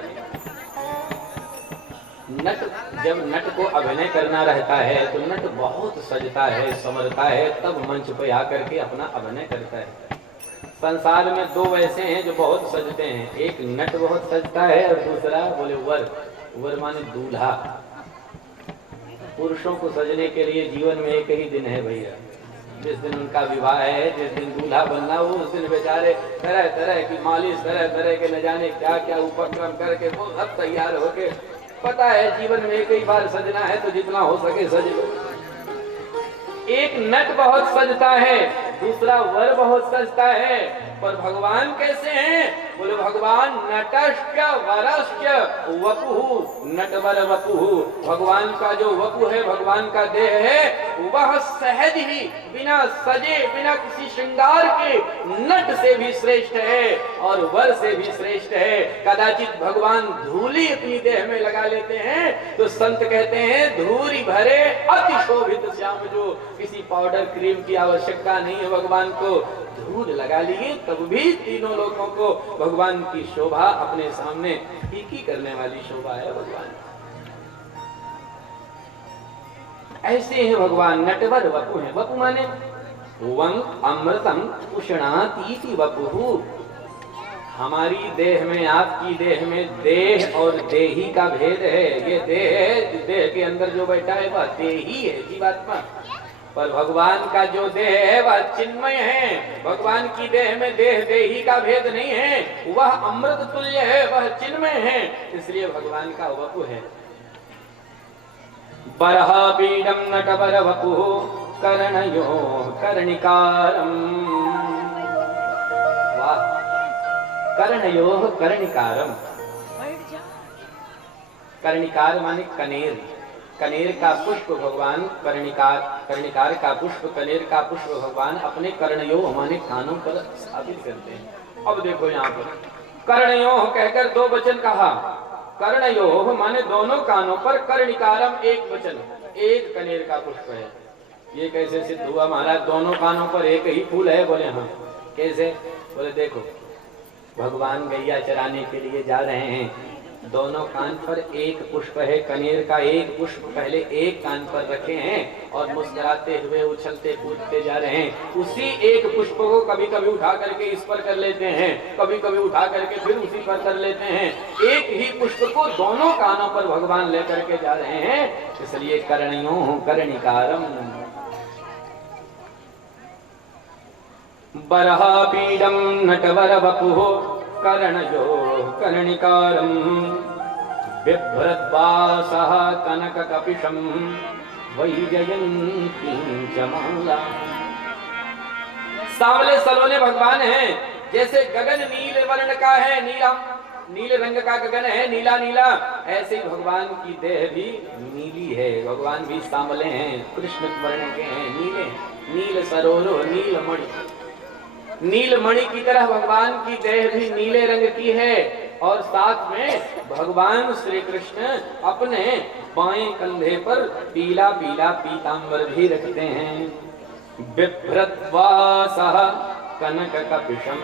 नट, जब नट को अभिनय करना रहता है तो नट बहुत सजता है, संवरता है, तब मंच पर आकर के अपना अभिनय करता है। संसार में दो वैसे हैं जो बहुत सजते हैं, एक नट बहुत सजता है और दूसरा बोले वर। वर माने दूल्हा। पुरुषों को सजने के लिए जीवन में एक ही दिन है भैया, जिस दिन उनका विवाह है, जिस दिन दूल्हा बनना हो, उस दिन बेचारे तरह तरह की मालिश, तरह तरह के न जाने क्या क्या उपक्रम करके बहुत तैयार होके, पता है जीवन में एक ही बार सजना है तो जितना हो सके सज लो। एक नट बहुत सजता है, दूसरा वर बहुत सजता है, पर भगवान कैसे हैं? बोले भगवान नटश्च वरश्च वपुः, नटवर वपुः। भगवान का जो वपु है, भगवान का देह है, वह सहज ही बिना सजे बिना किसी श्रृंगार के नट से भी श्रेष्ठ है और वर से भी श्रेष्ठ है। कदाचित भगवान धूली अपनी देह में लगा लेते हैं तो संत कहते हैं धूरी भरे अति शोभित श्याम, जो किसी पाउडर क्रीम की आवश्यकता नहीं है भगवान को, धूल लगा लिए तब भी तीनों लोगों को भगवान की शोभा अपने सामने फीकी करने वाली शोभा है भगवान। ऐसे हैं भगवान, नटवर वपु है। वपु माने वं अमृतम उष्णातीति वपुहु। हमारी देह में आपकी देह में देह और देही का भेद है। ये देह है, देह के अंदर जो बैठा है वह देही है, जीवात्मा। पर भगवान का जो देह है वह चिन्मय है। भगवान की देह में देह देही का भेद नहीं है, वह अमृत तुल्य है, वह चिन्मय है, इसलिए भगवान का वपु है। बरह पीडम नटवर वपु कर्णयो कर्णिकारम। वाह, कर्णयो कर्णिकारम। कर्णिकार माने कनेर, कनेर का पुष्प भगवान कर्णिकार, कर्णिकार का पुष्प, कनेर का पुष्प भगवान अपने कर्णयो माने कानों पर स्थापित करते हैं। अब देखो यहाँ पर कर्णयो कहकर दो वचन कहा, कर्णयो माने दोनों कानों पर, कर्णिकारम एक वचन, एक कनेर का पुष्प है। ये कैसे सिद्ध हुआ महाराज? दोनों कानों पर एक ही फूल है। बोले हाँ। कैसे? बोले देखो, भगवान गैया चराने के लिए जा रहे हैं, दोनों कान पर एक पुष्प है, कनेर का एक पुष्प पहले एक कान पर रखे हैं और मुस्कुराते हुए उछलते कूदते जा रहे हैं। उसी एक पुष्प को कभी कभी उठा करके इस पर कर लेते हैं, कभी कभी उठा करके फिर उसी पर कर लेते हैं। एक ही पुष्प को दोनों कानों पर भगवान लेकर के जा रहे हैं, इसलिए कर्णयो कर्णिकारम। बरह पीडम नटवर वपुः कर्णयो कर्णिकारम। बिभ्रद्वासः कनककपिशं वैजयन्तीं च माला। सांवले सलोने भगवान हैं, जैसे गगन नील वर्ण का है, नीला नील रंग का गगन है, नीला नीला, ऐसे ही भगवान की देह भी नीली है। भगवान भी सांवले हैं, कृष्ण वर्ण के हैं, नीले, नील सरोरो नील मणि, नीलमणि की तरह भगवान की देह भी नीले रंग की है। और साथ में भगवान श्री कृष्ण अपने बाएं कंधे पर पीला पीला पीतांबर भी रखते हैं। बिभ्रद्वासः कनककपिशम।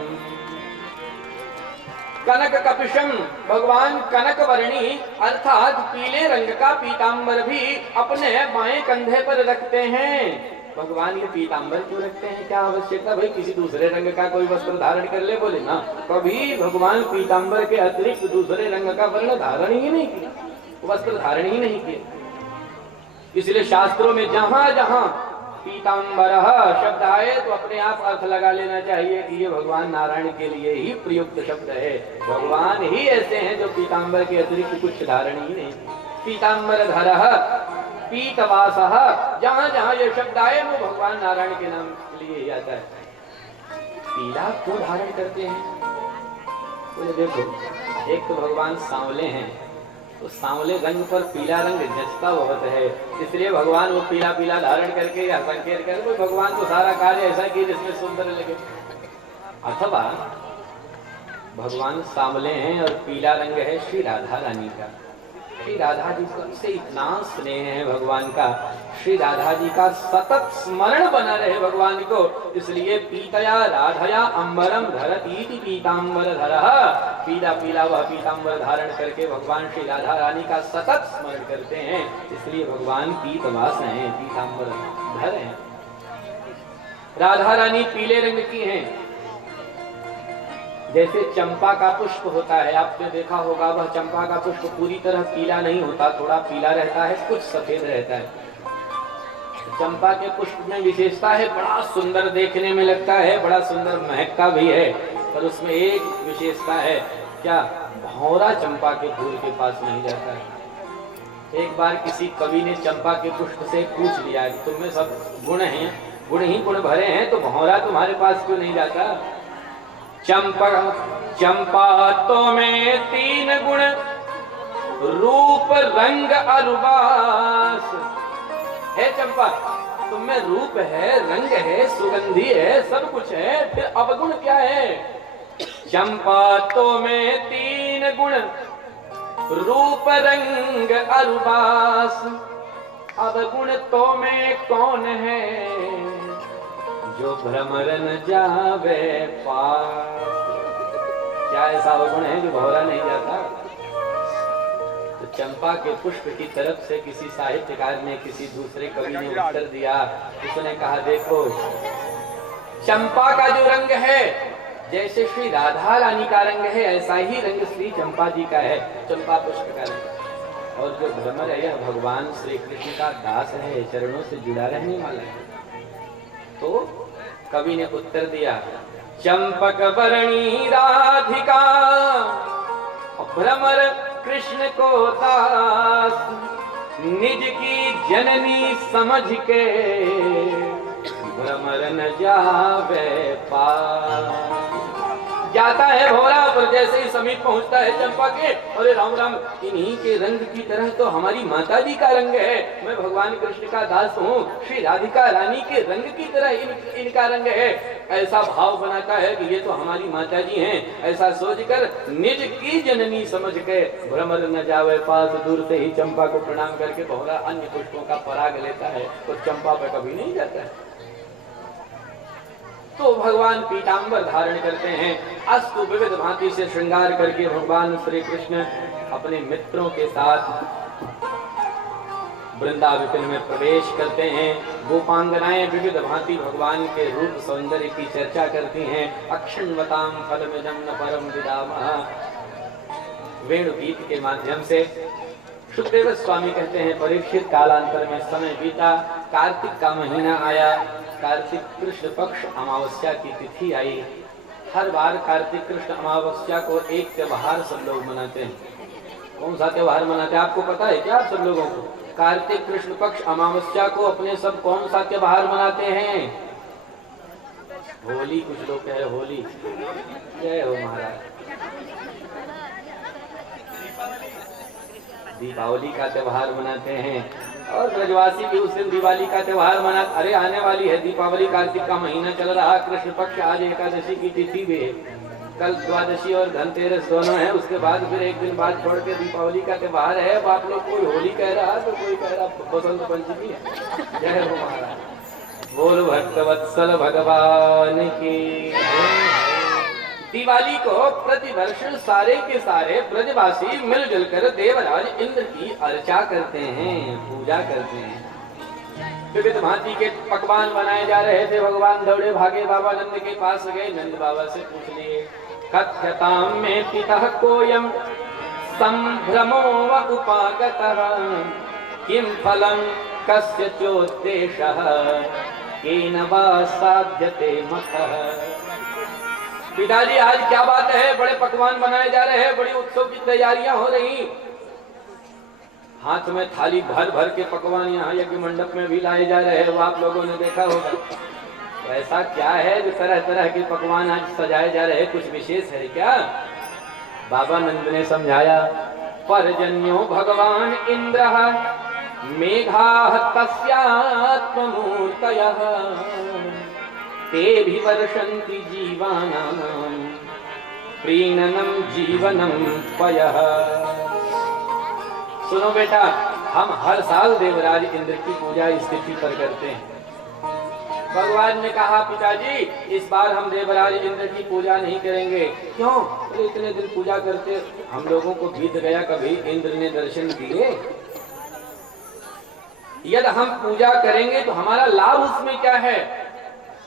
कनककपिशम भगवान कनक वर्णी अर्थात पीले रंग का पीतांबर भी अपने बाएं कंधे पर रखते हैं। भगवान ये पीतांबर क्यों रखते हैं? क्या आवश्यकता? भाई किसी दूसरे रंग का कोई वस्त्र धारण कर ले, बोले ना, कभी भगवान पीतांबर के अतिरिक्त दूसरे रंग का वर्ण धारण ही नहीं किया, वस्त्र धारण ही नहीं किया। इसलिए शास्त्रों में जहां जहां पीतांबर शब्द आए तो अपने आप अर्थ लगा लेना चाहिए कि ये भगवान नारायण के लिए ही प्रयुक्त शब्द है। भगवान ही ऐसे हैं जो पीतांबर के अतिरिक्त कुछ धारण ही नहीं। पीतांबर धरः पीतवासः, जहां जहां ये शब्द आए वो भगवान नारायण के नाम के लिए ही आता है। पीला क्यों धारण करते हैं? बोले देखो, एक तो भगवान सांवले हैं, तो सांवले रंग पर पीला रंग जचता बहुत है, इसलिए भगवान वो पीला पीला धारण करके या संकेत करके भगवान को सारा कार्य ऐसा किया जिसमें सुंदर लगे। अथवा भगवान सांवले हैं और पीला रंग है श्री राधा रानी का। श्री राधा जी से इतना स्नेह है भगवान का, श्री राधा जी का सतत स्मरण बना रहे भगवान को, इसलिए पीतया राधया अंबरम धरतीति पीतांबर धरः। पीला पीला वह पीतांबर धारण करके भगवान श्री राधा रानी का सतत स्मरण करते हैं, इसलिए भगवान पीतवास हैं, पीतांबर धर हैं। राधा रानी पीले रंग की हैं। जैसे चंपा का पुष्प होता है, आपने देखा होगा, वह चंपा का पुष्प पूरी तरह पीला नहीं होता, थोड़ा पीला रहता है, कुछ सफेद रहता है। चंपा के पुष्प में विशेषता है, बड़ा सुंदर देखने में लगता है, बड़ा सुंदर महकता भी है, पर उसमें एक विशेषता है, क्या? भौरा चंपा के फूल के पास नहीं जाता है। एक बार किसी कवि ने चंपा के पुष्प से पूछ लिया कि तुम में सब गुण हैं, गुण ही गुण भरे हैं, तो भौरा तुम्हारे पास क्यों नहीं जाता? चंपा तो में 3 गुण, रूप रंग अरुबास है चंपा। तुम में रूप है, रंग है, सुगंधी है, सब कुछ है, फिर अवगुण क्या है? चंपा तो में 3 गुण, रूप रंग अरुबास, अवगुण तो में कौन है, जो भ्रमर न जावे पास। क्या ऐसा अवगुण है जो भौरा नहीं जाता? तो चंपा के पुष्प की तरफ से किसी साहित्यकार ने, किसी दूसरे कवि ने उत्तर दिया। उसने कहा, देखो चंपा का जो रंग है, जैसे श्री राधा रानी का रंग है, ऐसा ही रंग श्री चंपा जी का है, चंपा पुष्प का रंग। और जो भ्रमर है, यह भगवान श्री कृष्ण का दास है, चरणों से जुड़ा रहने वाला है। तो कवि ने उत्तर दिया, चंपक वर्णी राधिका, भ्रमर कृष्ण को दास, निज की जननी समझ के, भ्रमर न जावे पास। जाता है भौरा, पर जैसे ही समीप पहुंचता है चंपा के, अरे राम राम, इन्हीं के रंग की तरह तो हमारी माता जी का रंग है, मैं भगवान कृष्ण का दास हूँ, श्री राधिका रानी के रंग की तरह इनका रंग है। ऐसा भाव बनाता है कि ये तो हमारी माता जी हैं। ऐसा सोचकर निज की जननी समझ के भ्रमर न जावे पास, दूर से ही चंपा को प्रणाम करके भौरा अन्य पुष्पों का पराग लेता है, तो चंपा पे कभी नहीं जाता है। तो भगवान पीतांबर धारण करते हैं, अस्तु विविध भांति से श्रृंगार करके भगवान श्री कृष्ण अपने मित्रों के साथ वृंदावन में प्रवेश करते हैं। गोपांगनाएं विविध भांति भगवान के रूप सौंदर्य की चर्चा करती हैं। अक्षण्वताम फलमिदं न परम विदामः, वेणु गीत के माध्यम से। सुखदेव स्वामी कहते हैं, परीक्षित कालांतर में समय बीता, कार्तिक का महीना आया, कार्तिक कृष्ण पक्ष अमावस्या की तिथि आई। हर बार कार्तिक कृष्ण अमावस्या को एक त्योहार सब लोग मनाते हैं। कौन सा त्योहार मनाते हैं आपको पता है क्या? आप सब लोगों को कार्तिक कृष्ण पक्ष अमावस्या को अपने सब कौन सा त्योहार मनाते हैं? होली। कुछ लोग कहे होली। जय हो महाराज। दीपावली का त्योहार मनाते हैं, और ब्रजवासी भी उस दिन दिवाली का त्योहार मना। अरे आने वाली है दीपावली, कार्तिक का महीना चल रहा, कृष्ण पक्ष, आज एकादशी की तिथि भी है, कल द्वादशी और धनतेरस दोनों है, उसके बाद फिर एक दिन बाद छोड़ के दीपावली का त्योहार है। अब आप लोग कोई होली कह रहा तो कोई कह रहा बसंत पंचमी है। जय हो महाराज। बोल भक्तवत्सल भगवान की। दिवाली को प्रतिवर्ष सारे के सारे ब्रजवासी मिलजुल कर देवराज इंद्र की अर्चा करते हैं, पूजा करते हैं। विविध भांति के पकवान बनाए जा रहे थे। भगवान दौड़े भागे बाबा नंद के पास गए, नंद बाबा से पूछ लिए, कथ्यताम में पितः कोयम संभ्रमो व उपागतः, किम फलम कस्य चोद्देशः, केन वा साध्यते मतः। पिताजी आज क्या बात है? बड़े पकवान बनाए जा रहे हैं, बड़ी उत्सव की तैयारियां हो रही। हाथ में थाली भर भर के पकवान यहाँ यज्ञ मंडप में भी लाए जा रहे हैं, वो आप लोगों ने देखा होगा। तो ऐसा क्या है जो तरह तरह के पकवान आज सजाए जा रहे हैं? कुछ विशेष है क्या? बाबा नंद ने समझाया, परजन्यो भगवान इंद्रः मेघाः तस्यात्ममूर्तयः, ते भी वर्षन्ति जीवानां प्रीणनं जीवनं पयः। सुनो बेटा, हम हर साल देवराज इंद्र की पूजा इस तिथि पर करते हैं। भगवान ने कहा, पिताजी इस बार हम देवराज इंद्र की पूजा नहीं करेंगे। क्यों? तो इतने दिन पूजा करते हम लोगों को बीत गया, कभी इंद्र ने दर्शन दिए? यदि हम पूजा करेंगे तो हमारा लाभ उसमें क्या है?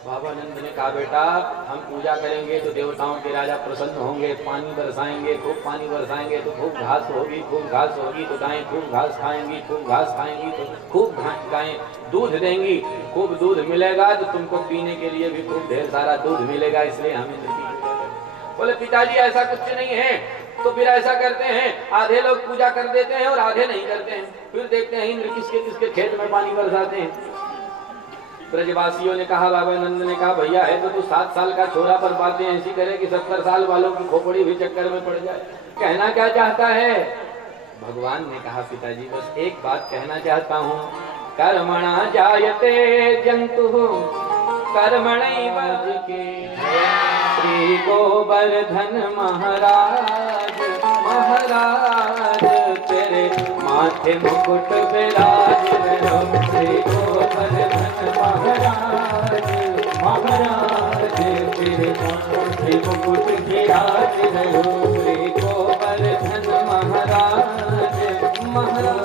बाबा नंद ने कहा, बेटा हम पूजा करेंगे तो देवताओं के राजा प्रसन्न होंगे, पानी बरसाएंगे, खूब पानी बरसाएंगे तो खूब घास होगी, खूब घास होगी तो गायें खूब घास खाएंगी, खूब घास खाएंगी तो खूब गायें दूध देंगी, खूब दूध मिलेगा तो तुमको पीने के लिए भी खूब ढेर सारा दूध मिलेगा, इसलिए हमें बोले पिताजी ऐसा कुछ नहीं है। तो फिर ऐसा करते हैं, आधे लोग पूजा कर देते हैं और आधे नहीं करते हैं, फिर देखते हैं इंद्र किसके किसके खेत में पानी बरसाते हैं। ब्रजवासियों ने कहा, बाबा नंद ने कहा, भैया है तो तू 7 साल का छोरा पर बातें ऐसी करे कि 70 साल वालों की खोपड़ी भी चक्कर में पड़ जाए। कहना क्या चाहता है? भगवान ने कहा, पिताजी बस एक बात कहना चाहता हूँ, कर्मणा जायते जंतुः कर्मणैव के। श्री गोवर्धन महाराज महाराज तेरे माथे मुकुट विराज रहो। श्री गोवर्धन महाराज महाराज तेरे माथे मुकुट विराज रहो। श्री गोवर्धन महाराज महाराज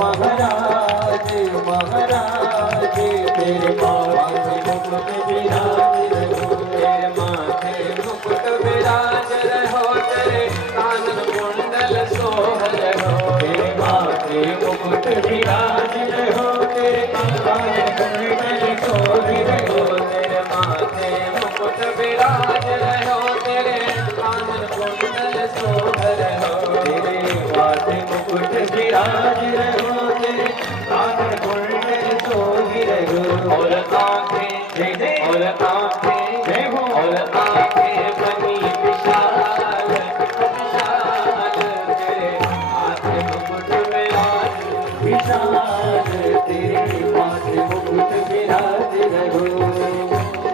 महाराज महाराज तेरे माथे मुकुट विराज रहो। तेरे माथे मुकुट विराज रहो। तेरे कानन कुंडल सोह रहो। तेरे माथे मुकुट विराज रहो। तेरे कानन कुंडल सोह रहो। तेरे माथे मुकुट विराज रहो। तेरे कानन कुंडल सोह रहो। तेरे माथे मुकुट विराज रहो। तेरे कानन कुंडल सोह रहो। और आँखें और आँखें और आँखें बनी विशाल विशाल तेरे माथे मुकुट विराज विशाल तेरे माथे मुकुट विराज रहो।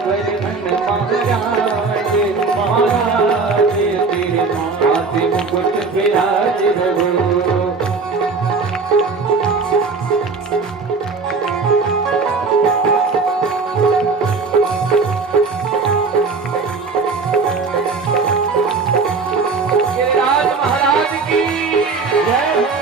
वर्धन महाराज महाराज तेरे माथे मुकुट विराज रहो। गिरिराज महाराज की जय हो।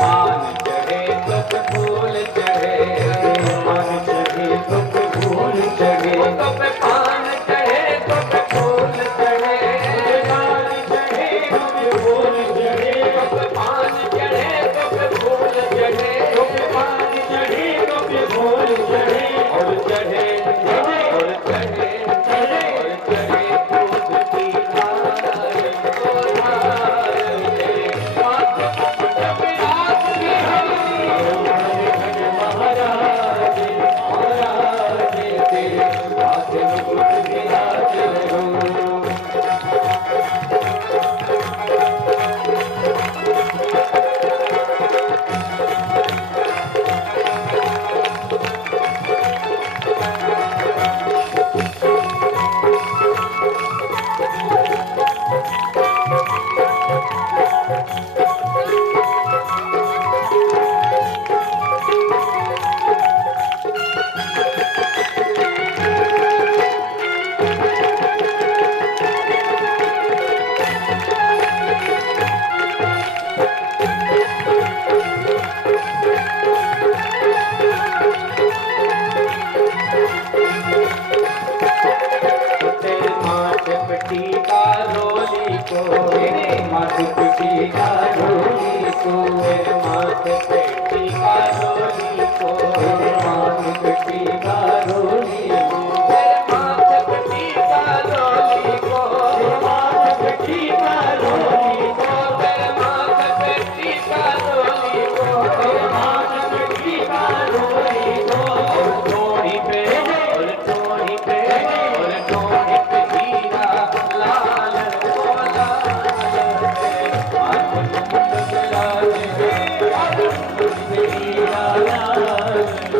पान चढ़े तो फूल चढ़े। पान चढ़े तो फूल चढ़े। तो पान चढ़े तो फूल चढ़े। पान चढ़े तो फूल चढ़े। पान चढ़े तो फूल चढ़े। पान चढ़े तो फूल चढ़े। और चढ़े और चढ़े और चढ़े दूध की धार ओ धार तेरे माथे मुकुट विराज रहो। महाराज महाराज तेरे माथे मुकुट विराज रहो। माथे पिटी का रोली को माथे पिटी का रोली को माथे पिटी का रोली को माथे पिटी का रोली को माथे पिटी का रोली को माथे पिटी का रोली को माथे पिटी का रोली को माथे पिटी का रोली को थोड़ी पे और थोड़ी पे और थोड़ी पे हीरा लाल बोला हीरा लाल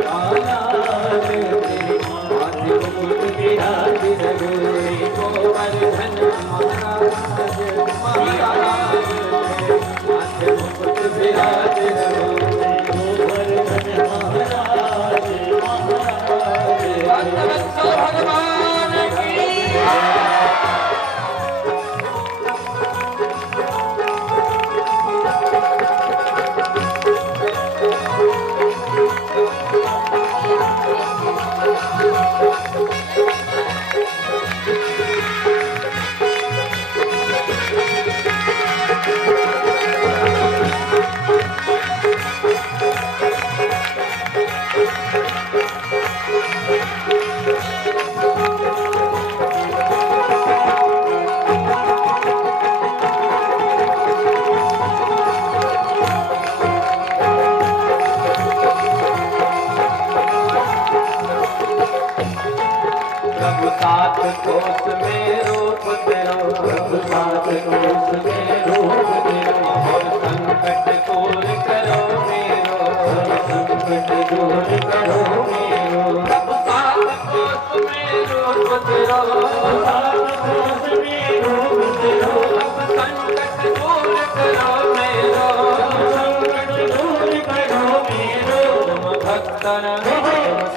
करो मेरो, संकट दूर करो मेरो, तुम भक्तन तुम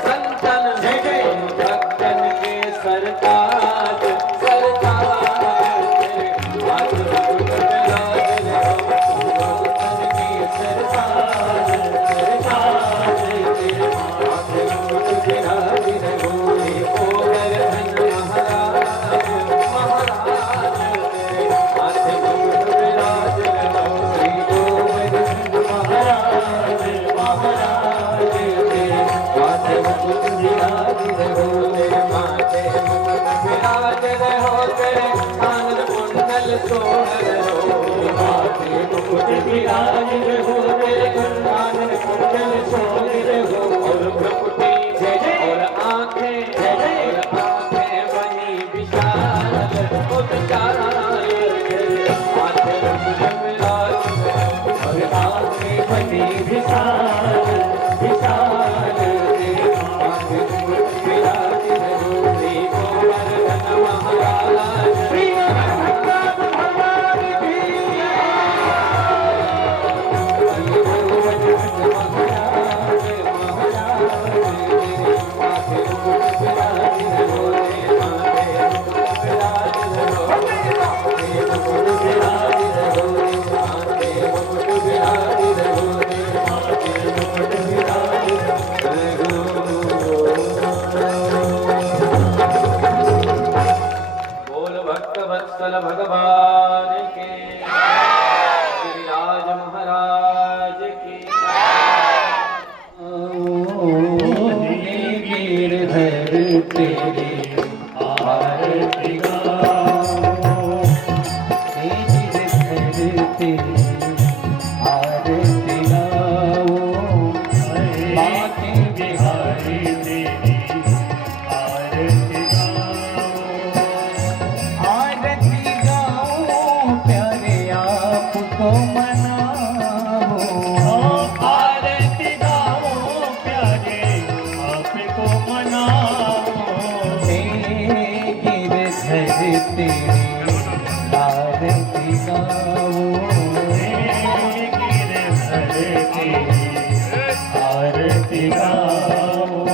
संतन तुम भक्तन के सरताज सरताज तेरे हाथ मुकुट विराज रहो, भक्तन के सरताज सरताज तेरे हाथ मुकुट विराज रहो, ओ वर्धन महाराज महाराज तेरे हाथ मुकुट विराज रहो, ओ वर्धन महाराज महाराज तेरे हाथ मुकुट विराज रहो, तेरे माथे मुकुट विराज रहो, तेरे कानन कुंडल सोहर रहो, माथे मुकुट विराज रहो, तेरे कानन कुंडल सोहर रहो, और भ्रुकुटी और आंखें बनी विशाल ओ विशाल तेरे माथे मुकुट विराज रहो, और आंखें बनी विशाल विशाल तेरे माथे मुकुट विराज रहो, श्री गोवर्धन महाराज श्री गोवर्धन भगवान की बोल भक्त वत्सल भगवान के, गिरिराज महाराज की। गिरधर तेरी आरती गाओ, गिरधर तेरी आरती गाओ, बाके बिहारी तेरी आरती गाओ, आरती गाओ प्यारे आपको मनाओ, आरती गाओ प्यारे आपको मनाओ, गिरधर तेरी आरती गाओ, गिरधर तेरी आरती गाओ।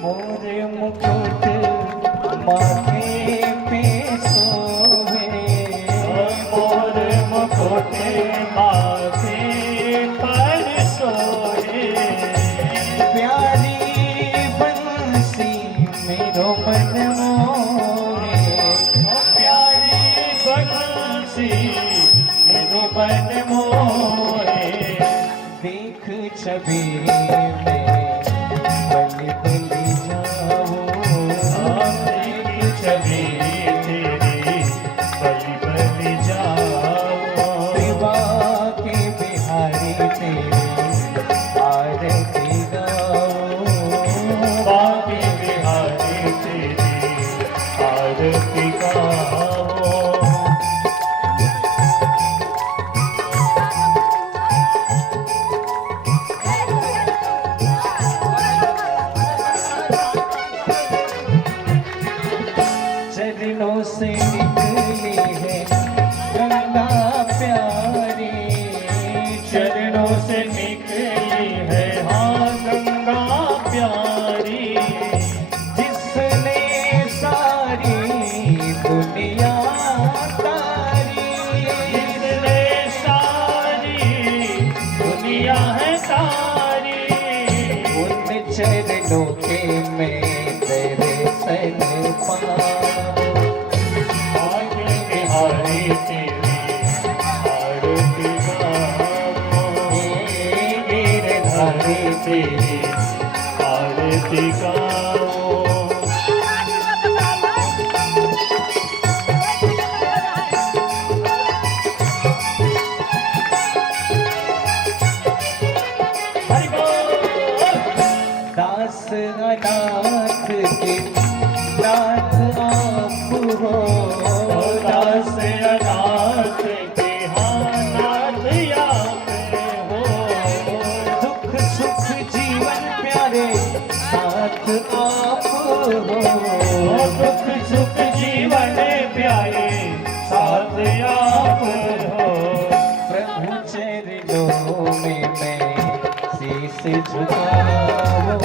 मोर मुकुट माथे पे सोहे, मोर मुकुट माथे पर सोहे, प्यारी बंसी मेरो मन मोहे, प्यारी बंसी मेरो मन मोहे, देख छवि में बलि बलि जाओ, देख छवि तेरी बलि बलि जाओ, शिवा के बिहारी तेरी आरती गाओ, बाके बिहारी तेरी आरती गाओ। चरणों से निकली है गंगा प्यारी, चरणों से निकली है हाँ गंगा प्यारी, जिसने सारी दुनिया तारी, जिसने सारी दुनिया है सारी, उन चरणों के में तेरे सन आगे बिहारी तेरी आरती गाओ, गिरधारी तेरी आरती गाओ। दास अनाथ के नाथ आप हो, दास अनाथ के हाँ नाथ आप हो, झुकाओ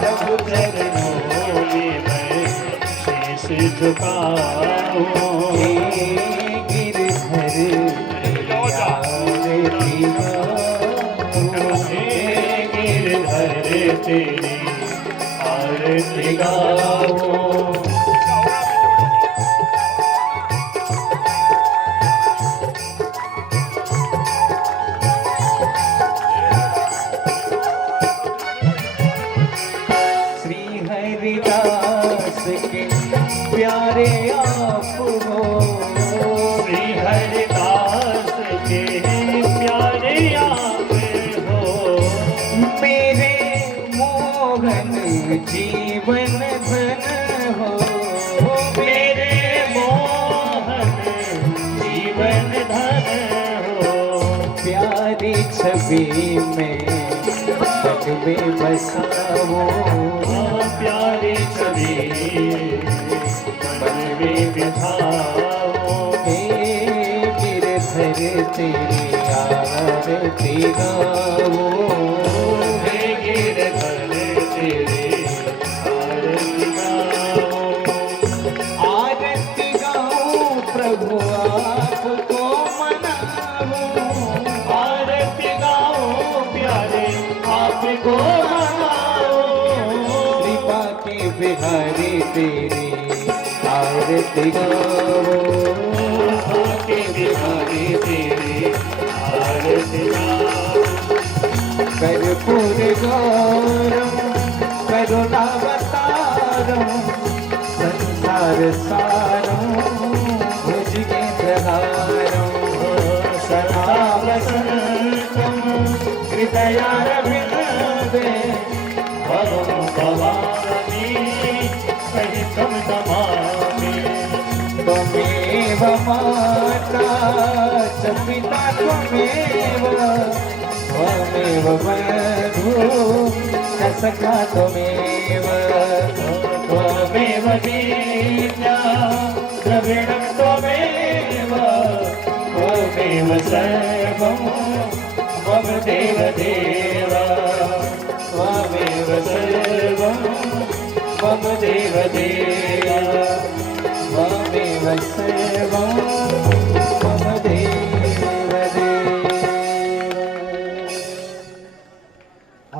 प्रभु चरणों में मैं शीश झुकाओ हे गिरधर आरती गाओ हे गिरधर तेरी आरती गाओ हरिदास के प्यारे आप हो श्री हरिदास के प्यारे आप हो मेरे मोहन जीवन धन हो मेरे मोहन जीवन धन हो प्यारी छवि में मन में बसाओ प्यारी छवि मन में बिठाओ हे गिरधर तेरी आरती गाओ हे गिरधर तेरी आरती गाओ आरती गाओ प्रभु आपको मनाओ आरती गाओ प्यारे आपको बिहारी तेरी आरती गाओ के बिहारी तेरी आरती गाओ कर्पूर गौरम करुणावतारम संसार सारम भुजगेन्द्रहारम सदा वसंतम हृदयारविंदे भवं भवानी सहितं नमामि त्वमेव माता च पिता त्वमेव त्वमेव बन्धु च सखा त्वमेव त्वमेव विद्या द्रविणं त्वमेव त्वमेव सर्वं मम देवदेव त्वमेव सर्वं मम देवदेव त्वमेव सर्वं मम देवदेव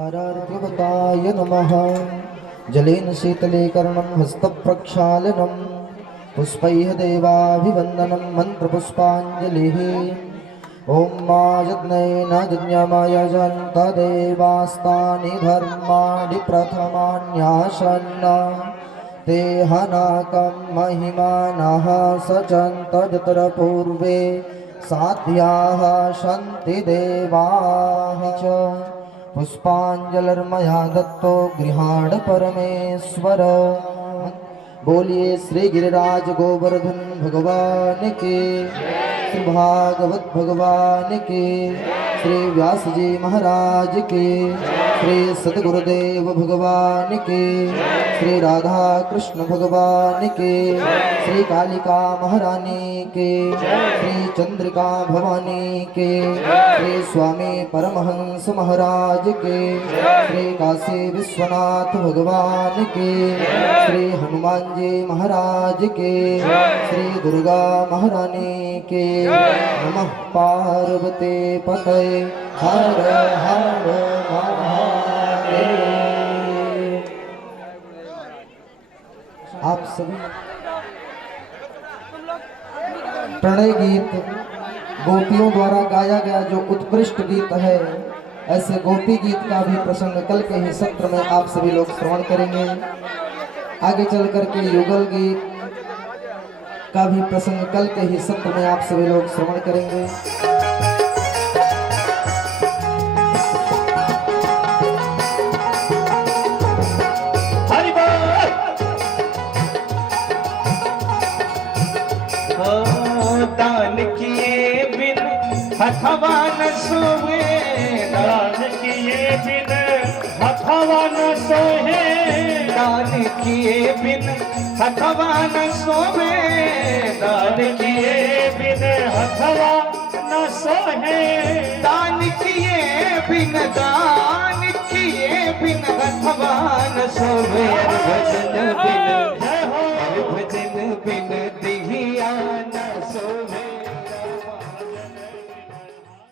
आरार्यवताय नमः जलेन शीतले कर्णं हस्तप्रक्षालनं पुष्पैः देवाभिवन्दनं मन्त्रपुष्पाञ्जलिः ॐ मा यज्ञेन यज्ञमाय जन्तदेवास्तानि धर्माणि प्रथमान्यासन्न ते हनाकं महिमानः सचन्त जतरपूर्वे साध्याः सन्ति देवाः च पुष्पाञ्जलिर्मया दत्तो गृहाण परमेश्वर बोलिए श्री गिरिराज गोवर्धन भगवान के श्री भागवत भगवान के श्री व्यास जी महाराज के श्री सतगुरुदेव भगवान के श्री राधा कृष्ण भगवान के श्री कालिका महारानी के श्री चंद्रिका भवानी के श्री स्वामी परमहंस महाराज के श्री काशी विश्वनाथ भगवान के श्री हनुमान जी महाराज के श्री दुर्गा महारानी के नमः पार्वती पतये हर हर महादेव। आप सभी प्रणय गीत गोपियों द्वारा गाया गया जो उत्कृष्ट गीत है, ऐसे गोपी गीत का भी प्रसंग कल के ही सत्र में आप सभी लोग श्रवण करेंगे। आगे चल करके युगल गीत का भी प्रसंग कल के ही सत्र में आप सभी लोग श्रवण करेंगे। दान किए बिन हथवा न सोहे दान किए बिन हथवा न सोहे दान किए बिन हथवा न सोहे दान किए बिन हथवा न सोहे दान किए बिन दान बिन हथवा न सोवे, भजन बिन